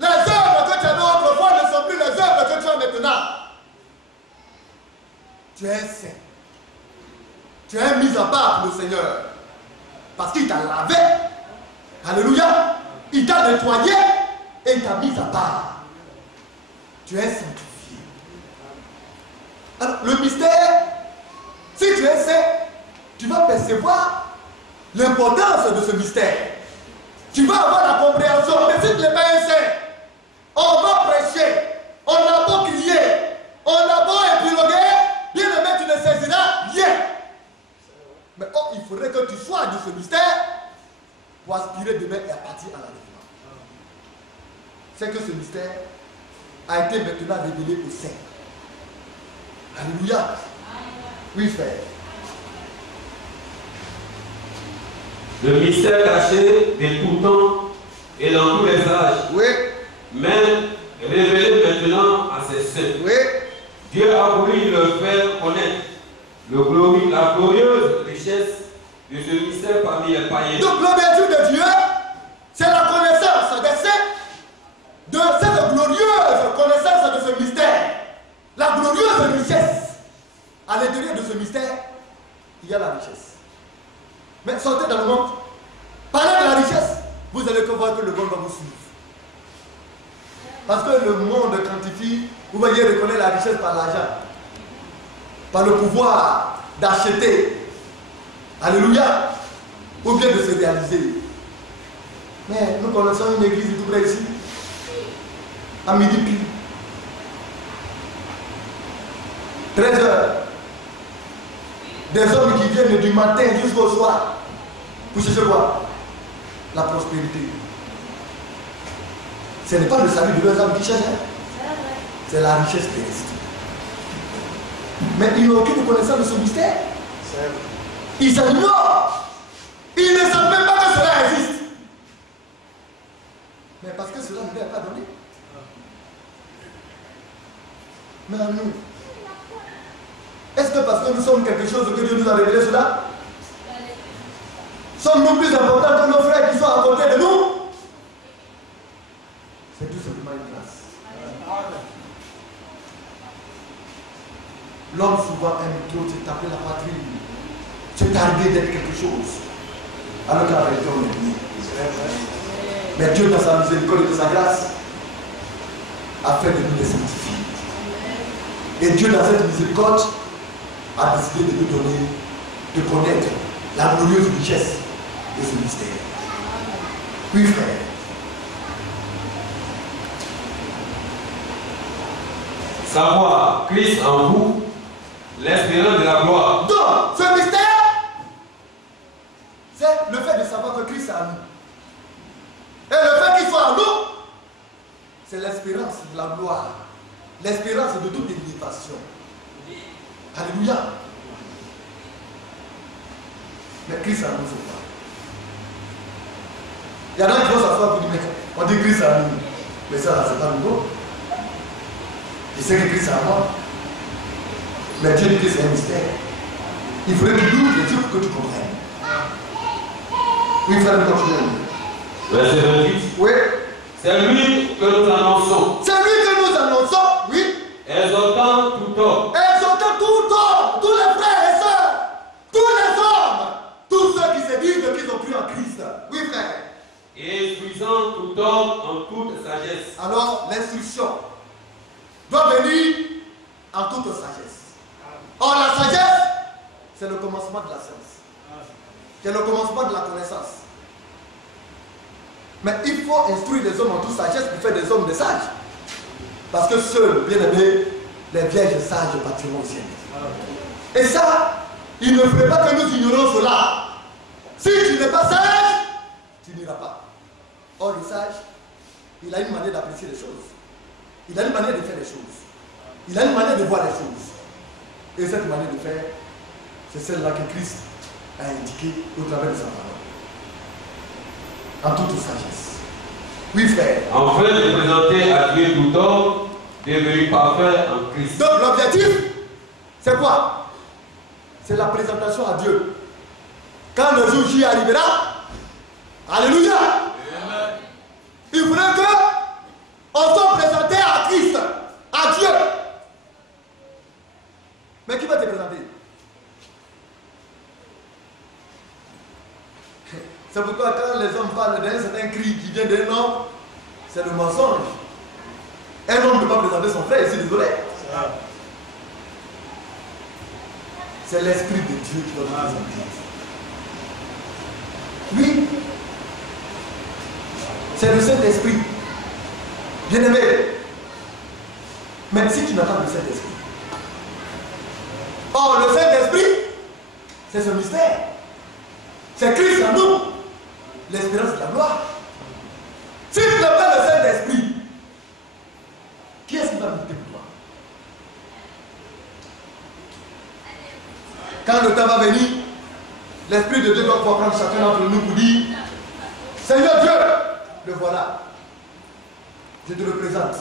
Les œuvres que tu avais autrefois ne sont plus les œuvres que tu as maintenant. Tu es saint. Tu es mis à part pour le Seigneur. Parce qu'il t'a lavé. Alléluia. Il t'a nettoyé et il t'a mis à part. Tu es sanctifié. Alors, le mystère, si tu es saint, tu vas percevoir l'importance de ce mystère. Tu vas avoir la compréhension. Mais si tu n'es pas un saint, on va prêcher, on a beau crier, on a beau épiloguer, bien aimé, tu ne saisiras rien. Mais oh, il faudrait que tu sois de ce mystère pour aspirer demain et à partir à la délivrance. C'est que ce mystère a été maintenant révélé aux saints. Alléluia. Oui, frère. Le mystère caché de tout temps et dans tous les âges. Oui. Mais révélé maintenant à ses saints. Oui. Dieu a voulu le faire connaître. La glorieuse richesse de ce mystère parmi les païens. Donc l'objectif de Dieu, c'est la connaissance des saints, de cette glorieuse connaissance de ce mystère. La glorieuse richesse à l'intérieur de ce mystère, y a la richesse. Mais sortez dans le monde, parlez de la richesse, vous allez voir que le monde va vous suivre. Parce que le monde quantifie, vous voyez, reconnaître la richesse par l'argent, par le pouvoir d'acheter. Alléluia. Ou bien de se réaliser. Mais nous connaissons une église tout près ici, à midi pile. 13 heures. Des hommes qui viennent du matin jusqu'au soir pour chercher quoi? La prospérité. Ce n'est pas le salut de leurs âmes qui cherchent, c'est la richesse terrestre. Mais ils n'ont aucune connaissance de ce mystère. Ils s'ignorent. Ils ne savent même pas que cela existe. Mais parce que cela ne leur est pas donné. Mais à nous, est-ce que parce que nous sommes quelque chose que Dieu nous a révélé cela? Sommes-nous plus importants que nos frères qui sont à côté de nous? C'est tout simplement une grâce. L'homme souvent aime trop se taper la poitrine, se targuer d'être quelque chose, alors qu'en réalité on est bien. Mais Dieu dans sa miséricorde et de sa grâce a fait de nous les sanctifier. Et Dieu dans cette miséricorde a décidé de nous donner, de connaître la glorieuse richesse de ce mystère. Oui frère. Savoir Christ en vous, l'espérance de la gloire. Donc, ce mystère, c'est le fait de savoir que Christ est en nous. Et le fait qu'il soit en nous, c'est l'espérance de la gloire. L'espérance de toute élévation. Alléluia. Mais Christ en nous, c'est pas. Il y en a qui vont s'asseoir pour dire, mais on dit Christ en nous. Mais ça, c'est pas nouveau. Je sais que Christ est en moi. Mais Dieu dit que c'est un mystère. Il faudrait que nous, les yeux, pour que tu comprennes. Oui, frère, nous continuons. Verset 28. Oui. C'est lui que nous annonçons. C'est lui que nous annonçons, oui. Exhortant tout homme. Exhortant tout homme, tous les frères et sœurs, tous les hommes, tous ceux qui se disent qu'ils ont cru en Christ. Oui, frère. Et instruisant tout homme en toute sagesse. Alors, l'instruction doit venir en toute sagesse. Or, la sagesse, c'est le commencement de la science. C'est le commencement de la connaissance. Mais il faut instruire les hommes en toute sagesse pour faire des hommes des sages. Parce que seuls, bien aimés, les vierges sages bâtiront au ciel. Et ça, il ne faudrait pas que nous ignorions cela. Si tu n'es pas sage, tu n'iras pas. Or, le sage, il a une manière d'apprécier les choses. Il a une manière de faire les choses. Il a une manière de voir les choses. Et cette manière de faire, c'est celle-là que Christ a indiquée au travers de sa parole. En toute sagesse. Oui, frère. Afin de présenter à Dieu tout homme devenu parfait en Christ. Donc l'objectif, c'est quoi? C'est la présentation à Dieu. Quand le jour J arrivera, alléluia, amen. Il faudrait que on soit présenté à Christ, à Dieu. Mais qui va te présenter? C'est pourquoi quand les hommes parlent d'un certain cri qui vient d'un homme, c'est le mensonge. Un homme ne peut pas présenter son frère, ici, désolé. C'est l'Esprit de Dieu qui doit nous présenter. Oui. C'est le Saint-Esprit. Bien-aimé. Mais si tu n'as pas le Saint-Esprit. Or, le Saint-Esprit, c'est ce mystère. C'est Christ en nous. L'espérance de la gloire. Si tu n'as pas le Saint-Esprit, qui est-ce qui va lutter pour toi? Quand le temps va venir, l'Esprit de Dieu doit pouvoir prendre chacun d'entre nous pour dire, Seigneur Dieu, le voilà. Je te le présente.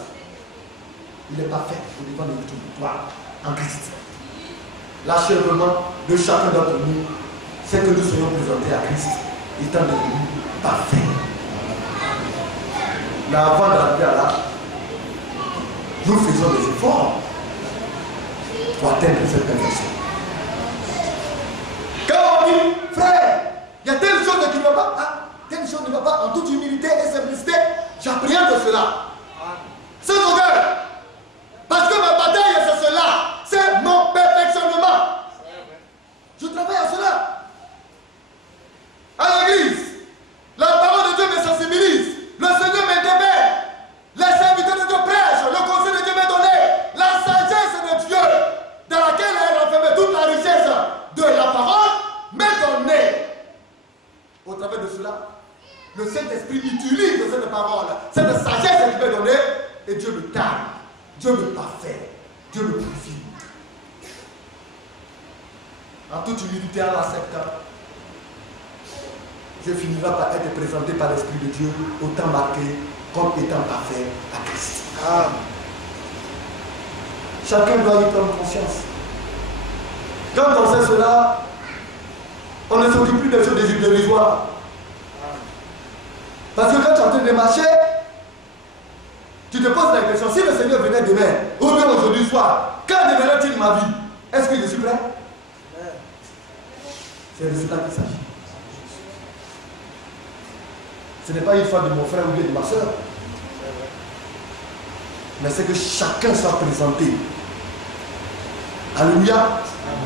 Il est parfait au devant de toi en Christ. L'achèvement de chacun d'entre nous, c'est que nous soyons présentés à Christ, étant devenus parfaits. Mais avant d'arriver à là, nous faisons des efforts pour atteindre cette perfection. frère, il y a telle chose qui ne va pas. Ah, telle chose ne va pas. En toute humilité et simplicité, j'appréhende cela. Sans orgueil. Parce que ma bataille, c'est cela. C'est mon perfectionnement. Je travaille à cela. À l'église, la parole de Dieu me sensibilise. Le Seigneur m'interpelle. Les serviteurs de Dieu prêchent. Le conseil de Dieu m'est donné. La sagesse de Dieu, dans laquelle elle renferme toute la richesse de la parole, m'est donnée. Au travers de cela, le Saint-Esprit utilise cette parole, cette sagesse qui m'est donnée, et Dieu me calme, Dieu me parfait, Dieu me purifie. En toute humilité en l'acceptant, je finirai par être présenté par l'Esprit de Dieu, autant marqué comme étant parfait à Christ. Ah. Chacun doit y prendre conscience. Quand on sait cela, on ne s'occupe plus des choses dérisoires. Parce que quand tu es en train de marcher, tu te poses la question, si le Seigneur venait demain, ou bien aujourd'hui soir, quand deviendra-t-il ma vie? Est-ce que je suis prêt? C'est de cela qu'il s'agit. Ce n'est pas une fois de mon frère ou bien de ma soeur. Mais c'est que chacun soit présenté. Alléluia.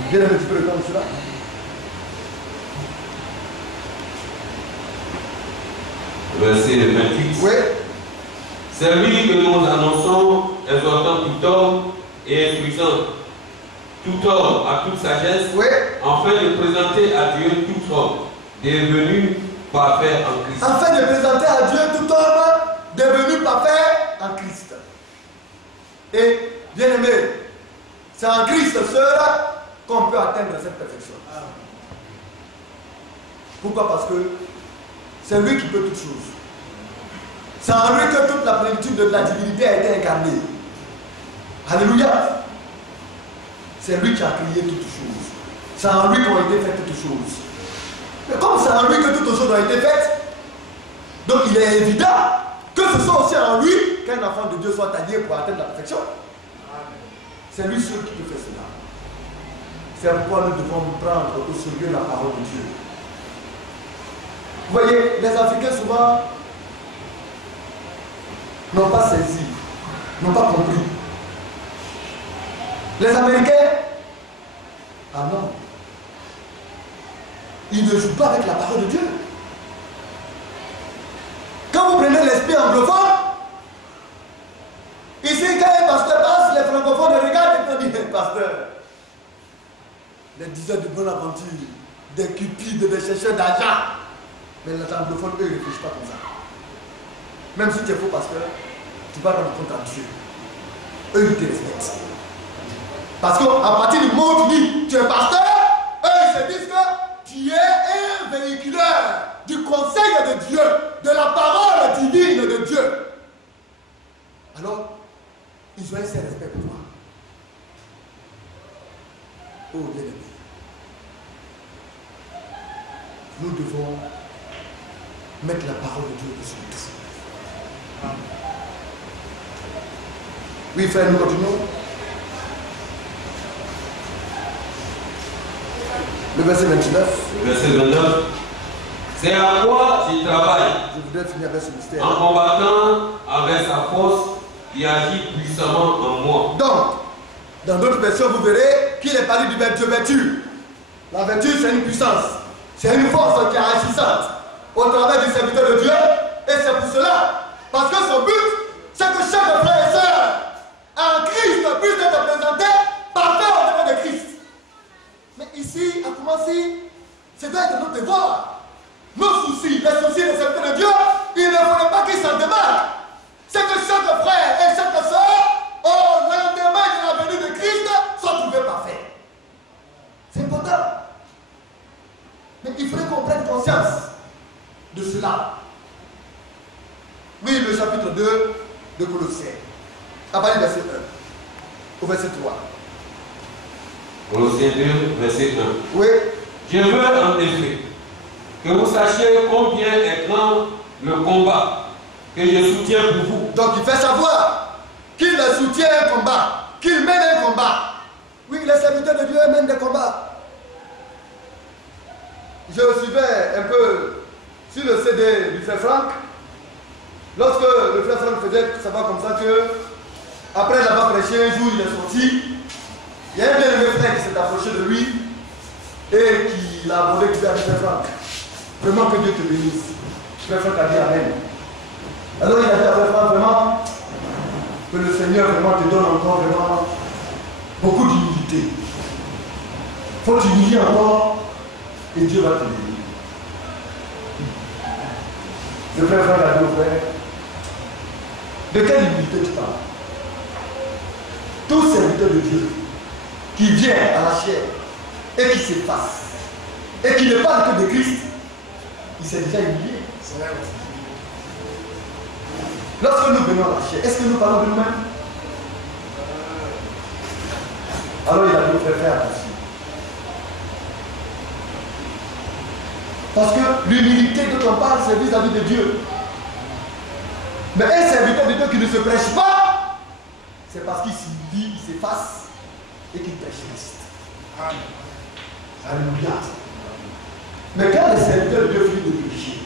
Viens un petit peu le temps de cela. Verset 28. Oui. C'est lui que nous annonçons, exhortant tout homme et instruisant tout homme à toute sagesse, oui, afin de présenter à Dieu tout homme devenu parfait en Christ. Afin de présenter à Dieu tout homme devenu parfait en Christ. Et bien aimé, c'est en Christ seul qu'on peut atteindre cette perfection. Pourquoi? Parce que c'est lui qui peut toutes choses. C'est en lui que toute la plénitude de la divinité a été incarnée. Alléluia. C'est lui qui a créé toutes choses. C'est en lui qu'ont été faites toutes choses. Mais comme c'est en lui que toutes choses ont été faites, donc il est évident que ce soit aussi en lui qu'un enfant de Dieu soit taillé pour atteindre la perfection. C'est lui seul qui peut faire cela. C'est pourquoi nous devons prendre au sérieux la parole de Dieu. Vous voyez, les Africains souvent n'ont pas saisi, n'ont pas compris. Les Américains, ah non, ils ne jouent pas avec la parole de Dieu. Quand vous prenez l'esprit anglophone, ici quand un pasteur passe, les francophones regardent et disent, pasteur, les diseurs de bonne aventure, des cupides, des chercheurs d'argent. Mais les anglophones, eux, ils ne réfléchissent pas comme ça. Même si tu es faux pasteur, tu vas rendre compte à Dieu. Eux, ils te respectent. Parce qu'à partir du moment où tu dis tu es pasteur, eux, ils se disent que tu es un véhiculaire du conseil de Dieu, de la parole divine de Dieu. Alors, ils ont un certain respect pour toi. Oh, bien-aimé. Nous devons mettre la parole de Dieu dessus tout. Oui, frère, nous continuons. Le verset 29. Le verset 29. C'est à quoi je travaille. Je voudrais finir avec ce mystère. En combattant avec sa force qui agit puissamment en moi. Donc, dans d'autres versions, vous verrez qu'il est parlé de vertu. La vertu, c'est une puissance. C'est une force qui est agissante au travers du serviteur de Dieu. Et c'est pour cela. Parce que son but, c'est que chaque frère et sœur en Christ puisse être présenté parfait au devant de Christ. Mais ici, à commencer, c'est doit être notre devoir. Nos soucis, les soucis des serviteurs de Dieu, il ne faudrait pas qu'ils s'en démarquent. C'est que chaque frère et chaque sœur, au lendemain de la venue de Christ, soient trouvés parfaits. C'est important. Mais il faudrait qu'on prenne conscience de cela. Oui, le chapitre 2 de Colossiens. À partir du verset 1 au verset 3. Colossiens 2, verset 1. Oui. Je veux en effet que vous sachiez combien est grand le combat que je soutiens pour vous. Donc il fait savoir qu'il soutient un combat, qu'il mène un combat. Oui, les serviteurs de Dieu mènent des combats. je suivais un peu sur le CD du frère Franck. Lorsque le frère Franck faisait savoir comme ça que, après l'avoir prêché, un jour il est sorti, il y a un bien-aimé frère qui s'est approché de lui et qui l'a abordé, qui lui a dit, frère Franck, vraiment que Dieu te bénisse. Frère Franck a dit Amen. Alors il a dit à frère Franck, vraiment, que le Seigneur vraiment te donne encore vraiment beaucoup d'humilité. Il faut t'humilier encore et Dieu va te bénir. Le frère Franck a dit au frère, de quelle humilité tu parles? Tout serviteur de Dieu qui vient à la chair et qui s'efface et qui ne parle que de Christ, il s'est déjà humilié. Lorsque nous venons à la chair, est-ce que nous parlons de nous-mêmes? Alors il a dit au frère, faire attention. Parce que l'humilité dont on parle, c'est vis-à-vis de Dieu. Mais un serviteur de Dieu qui ne se prêche pas, c'est parce qu'il s'humilie, il s'efface et qu'il prêche Christ. Alléluia. Mais quand les serviteurs de Dieu finissent de prêcher,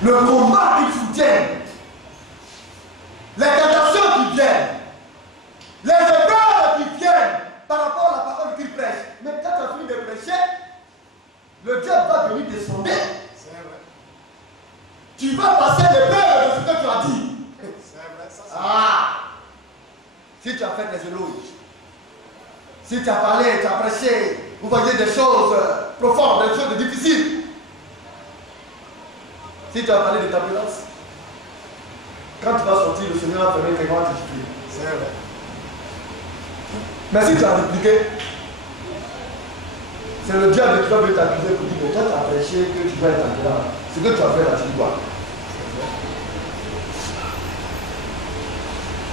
le combat qu'ils soutiennent, les tentations qui viennent, les épreuves qui viennent par rapport à la parole qu'ils prêchent, mais quand tu as fini de prêcher, le diable va venir te sonder. Tu vas passer l'épreuve de ce que tu as dit. Si tu as fait des éloges, si tu as parlé, tu as prêché, vous voyez des choses profondes, des choses difficiles. Si tu as parlé de ta violence, quand tu vas sortir, le Seigneur va fermer tes grands difficultés. C'est vrai. Mais si tu as répliqué, c'est le diable qui va venir t'accuser pour dire que toi tu as prêché, que tu vas être en là. Ce que tu as fait là, tu dois.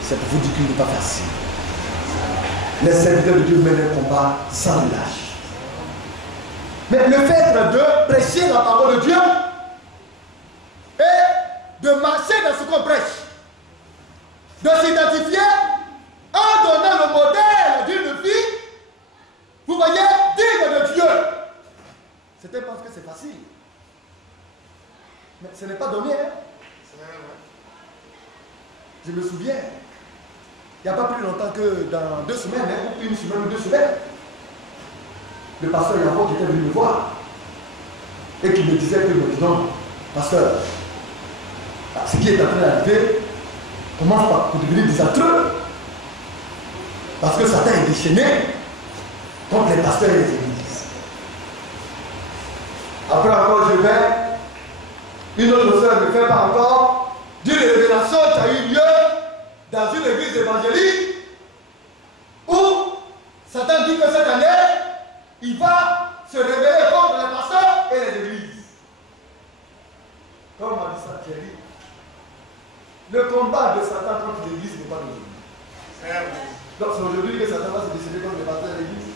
C'est pour vous dire qu'il n'est pas facile. Les serviteurs de Dieu mènent un combat sans relâche. Mais le fait de prêcher la parole de Dieu et de marcher dans ce qu'on prêche, de s'identifier en donnant le modèle d'une vie, vous voyez, digne de Dieu. C'était parce que c'est facile. Mais ce n'est pas donné. Hein? Je me souviens, il n'y a pas plus longtemps que dans 2 semaines, hein, une semaine ou 2 semaines, le pasteur Yahoo qui était venu me voir et qui me disait que maintenant, pasteur, ce qui est en train d'arriver commence par devenir désastreux. Parce que Satan est déchaîné contre les pasteurs et les églises. Après encore, je vais, une autre soeur me fait pas encore d'une révélation qui a eu lieu dans une église évangélique où Satan dit que cette année, il va se révéler contre les pasteurs et les églises. Comme m'a dit ça Thierry, le combat de Satan contre l'église n'est pas d'aujourd'hui. Donc c'est aujourd'hui que Satan va se décider contre les pasteurs et l'église.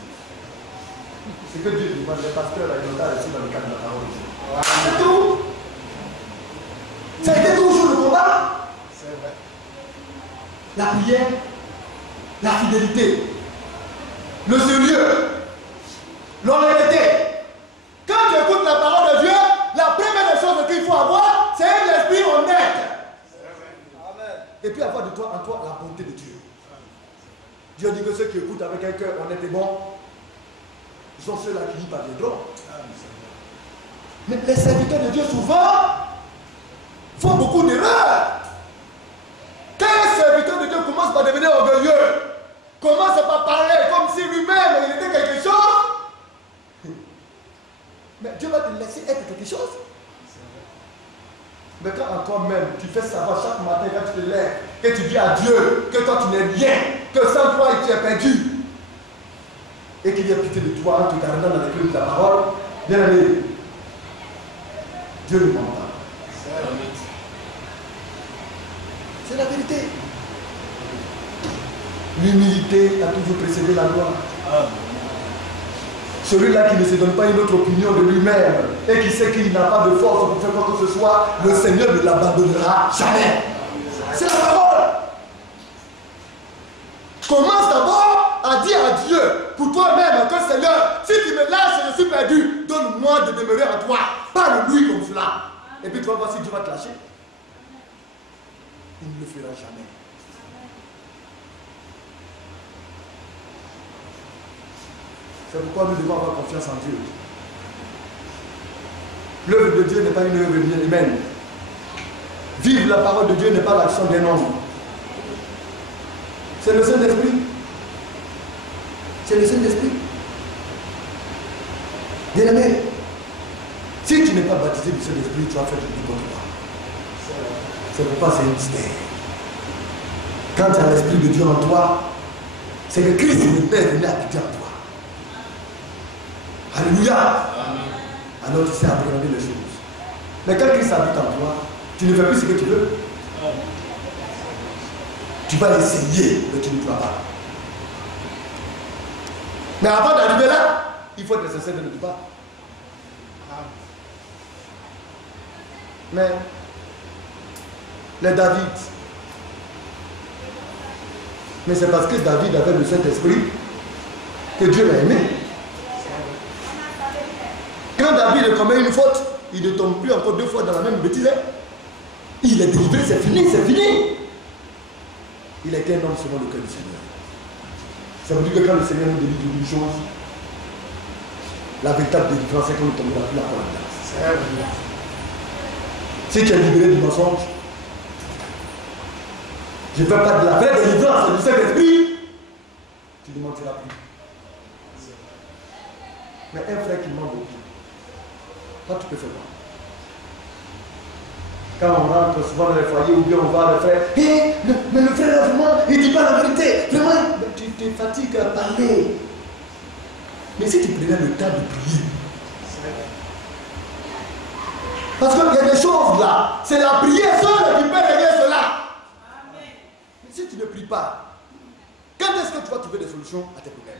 C'est que Dieu demande les pasteurs à une autre ici dans le cadre de la parole de Dieu. C'est tout. Ça a été toujours le combat. C'est vrai. La prière, la fidélité, le sérieux, l'honnêteté. Quand tu écoutes la parole de Dieu, la première des choses qu'il faut avoir, c'est un esprit honnête. Amen. Et puis avoir de toi en toi la bonté de Dieu. Dieu dit que ceux qui écoutent avec un cœur honnête et bon, ils sont ceux-là qui y parviendront. Mais les serviteurs de Dieu souvent font beaucoup d'erreurs. Quand un serviteur de Dieu commence par devenir orgueilleux, commence par parler comme si lui-même il était quelque chose, mais Dieu va te laisser être quelque chose. Mais quand en toi-même tu fais savoir chaque matin quand tu te lèves, que tu dis à Dieu que toi tu n'es rien, que sans toi tu es perdu, et qu'il y a pitié de toi en te gardant dans les clés de ta parole, bien aimé, Dieu ne ment pas. C'est la vérité. L'humilité a toujours précédé la gloire. Celui-là qui ne se donne pas une autre opinion de lui-même et qui sait qu'il n'a pas de force pour faire quoi que ce soit, le Seigneur ne l'abandonnera jamais. C'est la parole. Commence d'abord à dire à Dieu pour toi-même que Seigneur, si tu me lâches, je suis perdu, donne-moi de demeurer en toi. Parle-lui comme cela. Et puis tu vas voir si Dieu va te lâcher. Il ne le fera jamais. C'est pourquoi nous devons avoir confiance en Dieu. L'œuvre de Dieu n'est pas une œuvre humaine. Vivre la parole de Dieu n'est pas l'action d'un homme. C'est le Saint-Esprit. C'est le Saint-Esprit. Bien-aimé, si tu n'es pas baptisé du Saint-Esprit, tu vas faire du n'importe quoi. C'est pourquoi c'est un mystère. Quand tu as l'Esprit de Dieu en toi, c'est que Christ le Père est venu habiter en toi. Alléluia. Alors tu sais appréhender les choses. Mais quand Christ habite en toi, tu ne fais plus ce que tu veux. Tu vas essayer, mais tu ne pourras pas. Mais avant d'arriver là, il faut être nécessaire de ne pas. Mais les David, mais c'est parce que David avait le Saint-Esprit que Dieu l'a aimé. Quand David commet une faute, il ne tombe plus encore 2 fois dans la même bêtise. Il est délivré, c'est fini, c'est fini. Il était un homme selon le cœur du Seigneur. Ça veut dire que quand le Seigneur nous délivre d'une chose, la véritable délivrance, c'est qu'on ne tombera plus la parole. Si tu es libéré du mensonge, je ne veux pas de la vraie délivrance du Saint-Esprit, tu ne mentiras plus. Mais un frère qui ment beaucoup, toi tu peux faire quoi? Quand on rentre souvent dans les foyers ou bien on va le frère, hey, mais le frère vraiment, il ne dit pas la vérité, vraiment, mais tu te fatigues à parler. Mais si tu prenais le temps de prier, parce qu'il y a des choses là, c'est la prière seule qui peut régler cela. Mais si tu ne pries pas, quand est-ce que tu vas trouver des solutions à tes problèmes?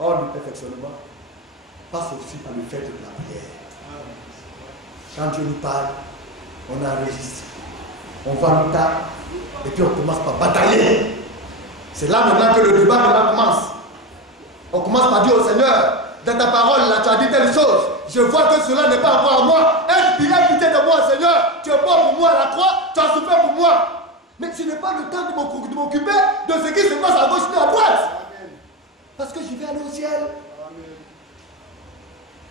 Or, le perfectionnement passe aussi par le fait de la prière. Quand Dieu nous parle, on enregistre, on va nous taper, et puis on commence par batailler. C'est là maintenant que le débat commence. On commence par dire au Seigneur, dans ta parole, là, tu as dit telle chose. Je vois que cela n'est pas encore à moi. Aide-moi, pitié de moi, Seigneur. Tu es mort pour moi à la croix, tu as souffert pour moi. Mais ce n'est pas le temps de m'occuper de ce qui se passe à gauche et à droite. Parce que je vais aller au ciel.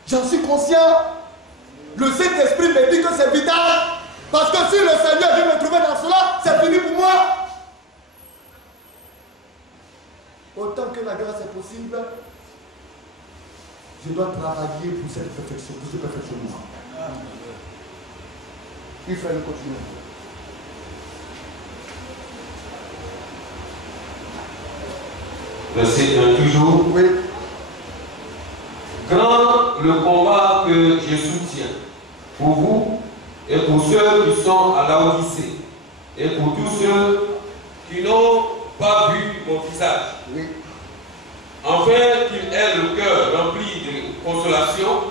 J'en suis conscient. Le Saint-Esprit me dit que c'est vital. Parce que si le Seigneur vient me trouver dans cela, c'est fini pour moi. Autant que la grâce est possible, je dois travailler pour cette perfection, pour ce perfectionnement. Il faut le continuer. Verset 1 toujours. Oui. Grand le combat que je soutiens pour vous et pour ceux qui sont à Laodicée et pour tous ceux qui n'ont pas vu mon visage. Oui. Afin qu'ils aient le cœur rempli de consolation,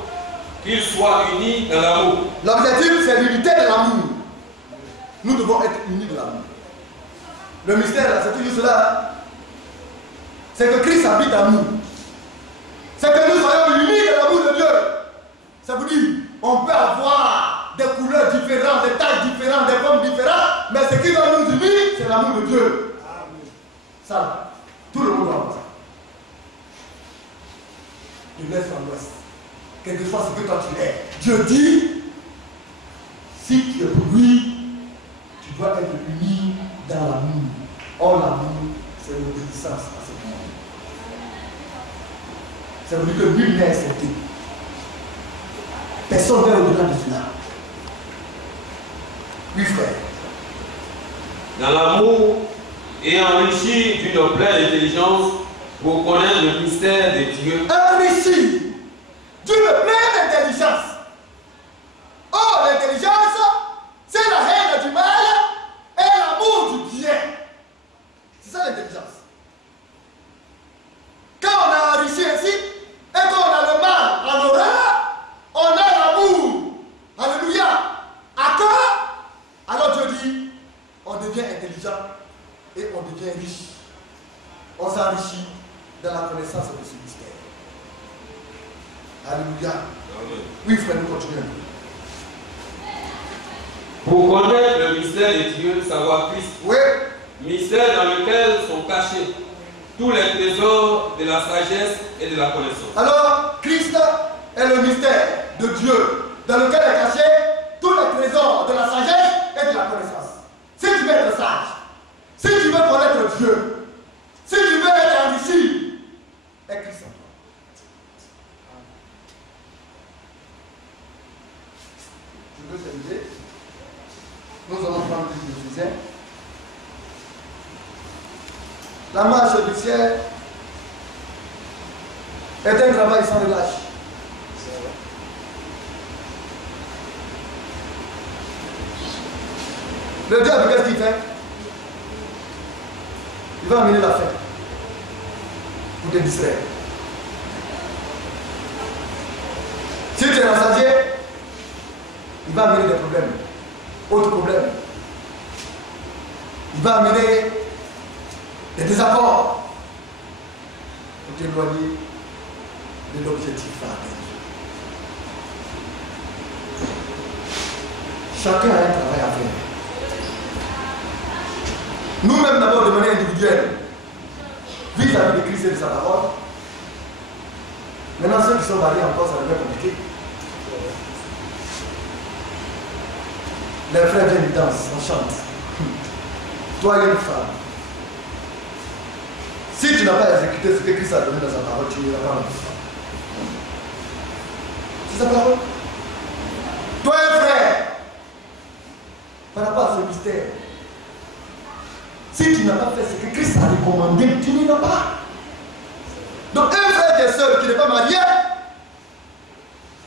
qu'ils soient unis dans l'amour. L'objectif, c'est l'unité de l'amour. Nous devons être unis de l'amour. Le mystère, là, c'est toujours cela. C'est que Christ habite en nous. C'est que nous soyons unis de l'amour de Dieu. Ça veut dire, on peut avoir des couleurs différentes, des tailles différentes, des formes différentes, mais ce qui doit nous unir, c'est l'amour de Dieu. Ça, tout le monde doit avoir ça. De l'est en ouest. Quel que soit ce que toi tu es. Dieu dit, si tu es pour lui, tu dois être uni dans l'amour. Or, l'amour, c'est l'obéissance à ce monde. Ça veut dire que nul n'est accepté. Personne n'est au-delà de cela. Oui, frère. Dans l'amour et enrichi d'une pleine intelligence pour connaître le mystère de Dieu. Enrichi d'une pleine intelligence. Or, l'intelligence, c'est la haine du mal et l'amour du bien. C'est ça l'intelligence. Quand on a enrichi ainsi, et qu'on a le mal en horreur, on a l'amour. Alléluia. À cœur, alors Dieu dit, on devient intelligent et on devient riche. on s'enrichit dans la connaissance de ce mystère. Alléluia. Oui, frère, nous continuons. Pour connaître le mystère de Dieu, savoir Christ. Oui. Mystère dans lequel sont cachés tous les trésors de la sagesse et de la connaissance. Alors, Christ est le mystère de Dieu, dans lequel est caché tous les trésors de la sagesse et de la connaissance. Si tu veux être sage, si tu veux connaître Dieu, si tu veux être enrichi, est Christ en toi. Je veux terminer. Nous allons prendre le Éphésiens. La marche du ciel est un travail sans relâche. Le diable, qu'est-ce qu'il fait? Il va amener la fête pour te distraire. Si tu es rassasié, il va amener des problèmes. Autre problème. Il va amener des désaccords pour t'éloigner de l'objectif à atteindre. Chacun a un travail à faire. Nous-mêmes d'abord de manière individuelle, vis-à-vis de Christ et de sa parole. Maintenant, ceux qui sont mariés encore, ça devient compliqué. Les frères viennent, ils dansent, on chante. Toi et une femme. Si tu n'as pas exécuté ce que Christ a donné dans sa parole, tu n'iras pas en femme. C'est sa parole. Toi et un frère, par rapport à ce mystère, si tu n'as pas fait ce que Christ a recommandé, tu n'iras pas. Donc un frère qui est seul, qui n'est pas marié,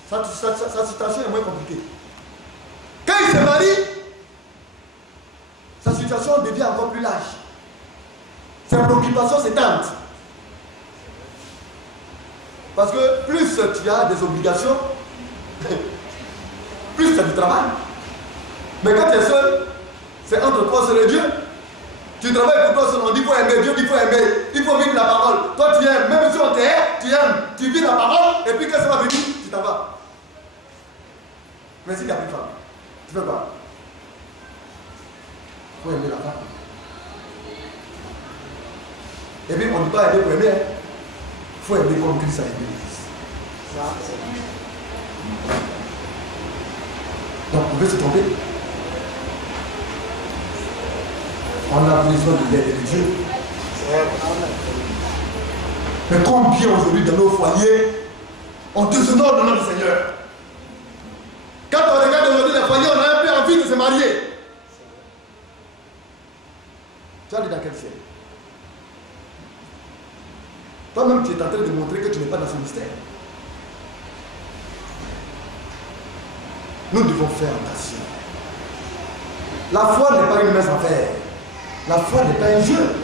sa situation est moins compliquée. Quand il se marie, sa situation devient encore plus large. Ses préoccupations s'étendent. Parce que plus tu as des obligations, plus tu as du travail. Mais quand tu es seul, c'est entre toi seul et Dieu. Tu travailles pour toi seul, on dit qu'il faut aimer Dieu, il faut aimer, il faut vivre la parole. Toi tu aimes, même si on t'aime, tu aimes, tu vis la parole, et puis quand ça va venir, tu t'en vas. Mais si tu n'as plus de femme, tu fais quoi? Il faut aimer la femme. Et puis on ne dit pas aimer pour aimer, il faut aimer comme Christ a aimé l'Église. Donc on veut se tromper. On a besoin de l'aide de Dieu. Mais combien aujourd'hui dans nos foyers, on déshonore le nom du Seigneur. Quand on regarde aujourd'hui les foyers, on a un peu envie de se marier. Tu as dit dans quel ciel? Toi-même, tu es en train de montrer que tu n'es pas dans ce mystère. Nous devons faire attention. La foi n'est pas une mince affaire. La foi n'est pas un jeu.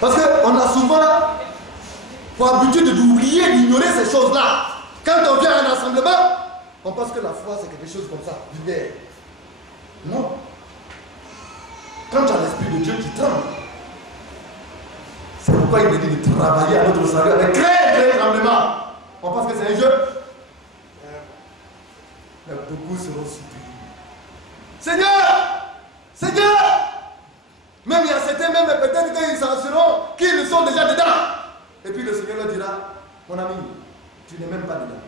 Parce qu'on a souvent pour habitude d'oublier, d'ignorer ces choses-là. Quand on vient à un rassemblement, on pense que la foi c'est quelque chose comme ça, vulgaire. Non. Quand tu as l'Esprit de Dieu qui tremble, c'est pourquoi il dit de travailler à notre salut avec très tremblement. On pense que c'est un jeu. Mais beaucoup seront surpris. Seigneur! Seigneur! Même il y a certains, même peut-être qu'ils s'en seront, qu'ils sont déjà dedans. Et puis le Seigneur leur dira, mon ami, tu n'es même pas dedans.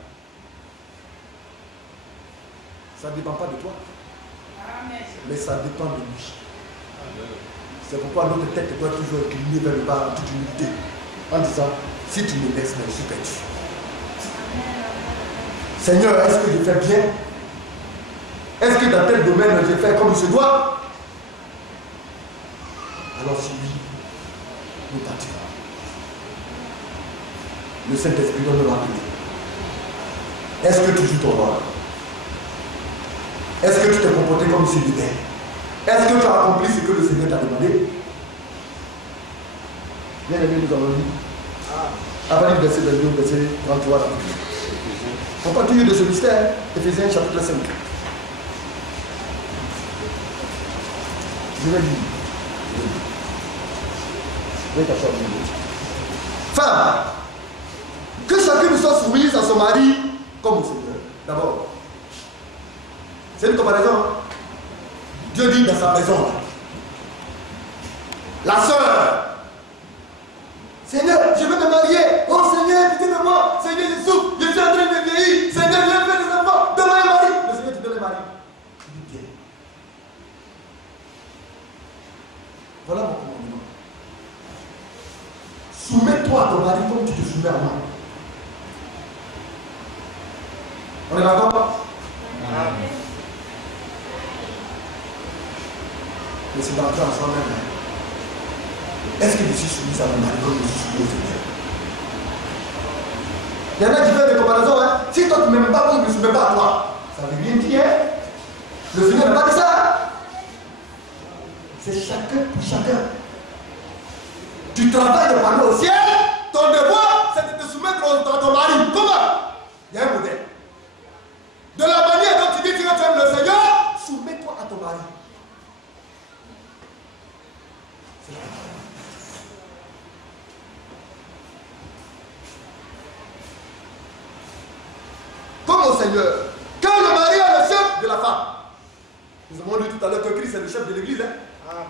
Ça ne dépend pas de toi. Amen. Mais ça dépend de lui. C'est pourquoi notre tête doit toujours incliner vers le bas en toute humilité. En disant, si tu me laisses, je suis perdu. Seigneur, est-ce que je fais bien? Est-ce que dans tel domaine je fais comme il se doit? Alors si oui, nous partirons. Le Saint-Esprit doit nous rappeler. Est-ce que tu joues ton rôle? Est-ce que tu t'es comporté comme il se devait? Est-ce que tu as accompli ce que le Seigneur t'a demandé? Bien aimé, nous avons dit. Avant le verset 22, verset 33. On continue de ce mystère, Éphésiens chapitre 5. Je vais lire. Femme, que chacune soit soumise à son mari comme au Seigneur. D'abord, c'est une comparaison. Dieu dit dans sa maison, la sœur, Seigneur, je veux me marier. Oh Seigneur, pitié de moi. Seigneur, je souffre. Je suis en train de vieillir. Seigneur, je veux faire des enfants. Donne-moi un mari. Le Seigneur te donne un mari. Il dit bien. Voilà mon commandement. Soumets-toi à ton mari comme tu te soumets à moi. On est d'accord? Amen. Mais c'est d'entrer ensemble même. Est-ce que je suis soumis à mon mari comme je suis soumis au Seigneur? Il y en a qui font des comparaisons. Hein? Si toi tu ne m'aimes pas comme je ne me soumets pas à toi, ça veut rien dire. Hein? Le Seigneur n'a pas dit ça. C'est chacun pour chacun. Tu travailles de parler au ciel, ton devoir c'est de te soumettre à ton mari. Comment? Il y a un modèle. De la manière dont tu dis que tu aimes le Seigneur, soumets-toi à ton mari. Comme au Seigneur, quand le mari est le chef de la femme, nous avons dit tout à l'heure que Christ est le chef de l'église. Hein?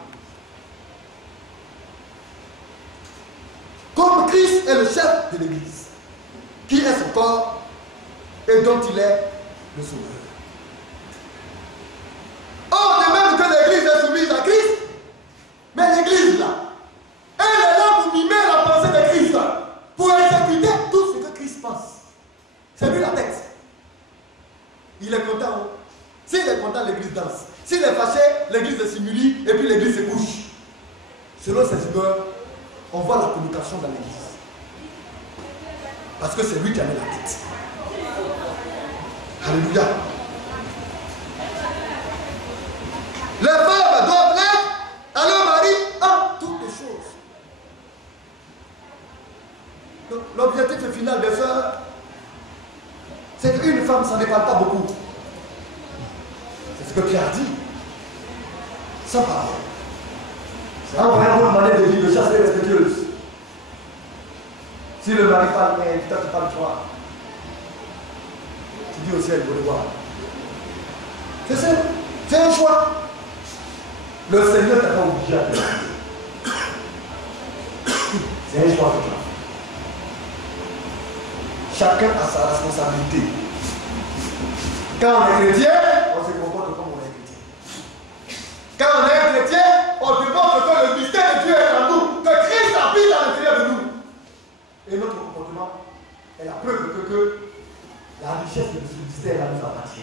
Comme Christ est le chef de l'église, qui est son corps et dont il est le sauveur. Or, de même que l'église est soumise à Christ, mais l'église là, elle est là pour mimer la pensée de Christ, pour exécuter tout ce que Christ pense. C'est lui la tête. Il est content. S'il est content, l'église danse. S'il est fâché, l'église se simule et puis l'église se couche. Selon ses humeurs, on voit la communication dans l'église. Parce que c'est lui qui a mis la tête. Alléluia. Les femmes doivent l'être à leur mari en toutes les choses. Donc, l'objectif final des sœurs, c'est qu'une femme, ça ne parle pas beaucoup. C'est ce que Pierre dit. Sans parole. C'est un vrai rôle manière de vie de chasser respectueuse. Si le mari parle, mais toi tu parles toi. Tu dis aussi à le voir. C'est ça. C'est un choix. Le Seigneur t'a pas obligé à faire. C'est un choix de toi. Chacun a sa responsabilité. Quand on est chrétien, on se comporte comme on est chrétien. Quand on est chrétien, on demande que le mystère de Dieu est en nous, que Christ habite à l'intérieur de nous. Et notre comportement est la preuve que la richesse de ce mystère nous appartient.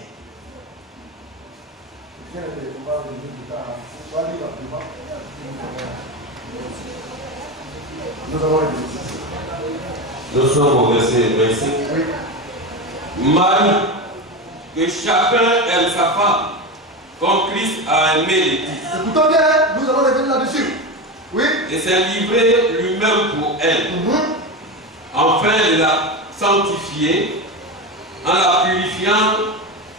Nous avons Nous sommes au verset 25. oui. Mari, que chacun aime sa femme, comme Christ a aimé l'Église. Écoutons bien, nous allons revenir là-dessus. Oui. Et s'est livré lui-même pour elle, afin de la sanctifier, en la purifiant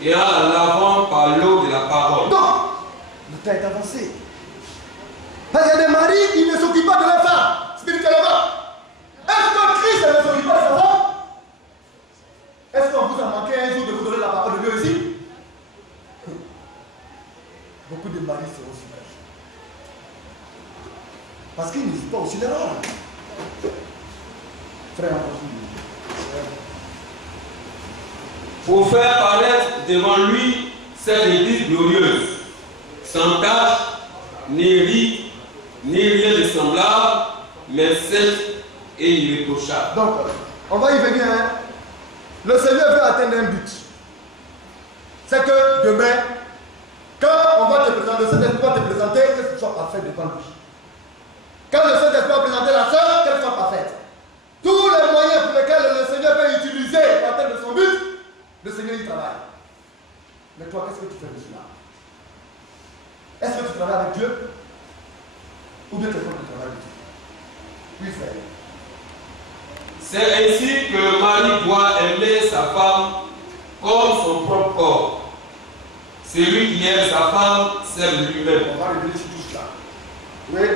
et en la lavant par l'eau de la parole. Donc, le temps est avancé. Parce qu'il y a des maris qui ne s'occupent pas de leur femme, spirituellement. Est-ce que Christ ne s'occupe pas de sa femme? Est-ce qu'on vous a manqué un jour de vous donner la parole de Dieu ici? Beaucoup de maris seront submergés. Parce qu'ils n'hésitent pas aussi l'erreur. Frère, pour faire paraître devant lui cette église glorieuse, sans tache, ni ride, ni rien de semblable, mais sainte et irréprochable. donc, on va y venir. Hein? Le Seigneur veut atteindre un but. C'est que demain, quand on va te présenter, le Saint-Esprit va te présenter, que tu sois parfait devant lui. Quand le Saint-Esprit va présenter la sœur, qu'elle soit parfaite. Tous les moyens pour lesquels le Seigneur peut utiliser pour atteindre son but, le Seigneur y travaille. Mais toi, qu'est-ce que tu fais de cela? Est-ce que tu travailles avec Dieu? Ou bien tu fais le travail de Dieu? Oui, frère. C'est ainsi que le mari doit aimer sa femme comme son propre corps. Celui qui aime sa femme s'aime lui-même. On va revenir sur tout cela. Oui.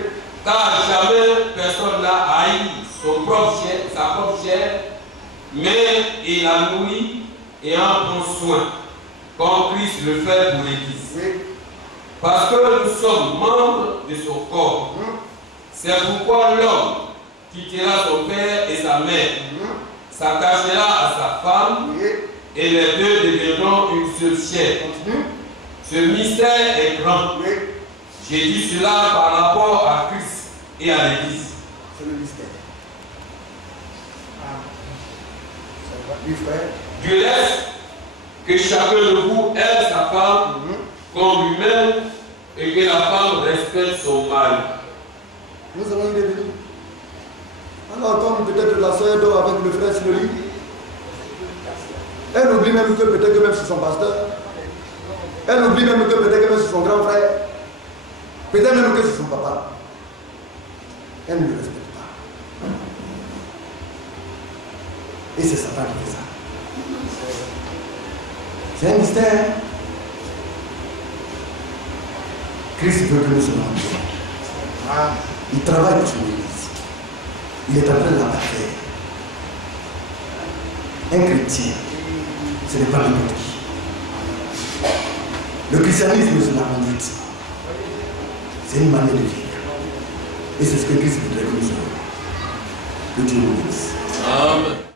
car jamais personne n'a haï sa propre chair, mais il la nourrit et en prend soin, comme Christ le fait pour l'Église. Parce que nous sommes membres de son corps. C'est pourquoi l'homme quittera son père et sa mère, s'attachera à sa femme, et les deux deviendront une seule chair. Ce mystère est grand. J'ai dit cela par rapport à Christ et à l'Église. C'est le mystère. Oui, frère. Dieu laisse que chacun de vous aime sa femme comme lui-même et que la femme respecte son mari. Nous avons une idée. Alors, comme peut-être la soeur dort avec le frère sur le lit, elle oublie même que peut-être que même c'est son pasteur, elle oublie même que peut-être que même c'est son grand frère, peut-être même que c'est son papa. Elle ne le respecte pas. Et c'est Satan qui fait ça. C'est un mystère. Christ veut que nous soyons bien. Il travaille pour son Église. Il est en train de la parfaire. Un chrétien, ce n'est pas n'importe qui. Le christianisme, c'est la conduite. C'est une manière de vivre. Et c'est ce que Christ voudrait que nous soyons. Que Dieu nous bénisse. Amen.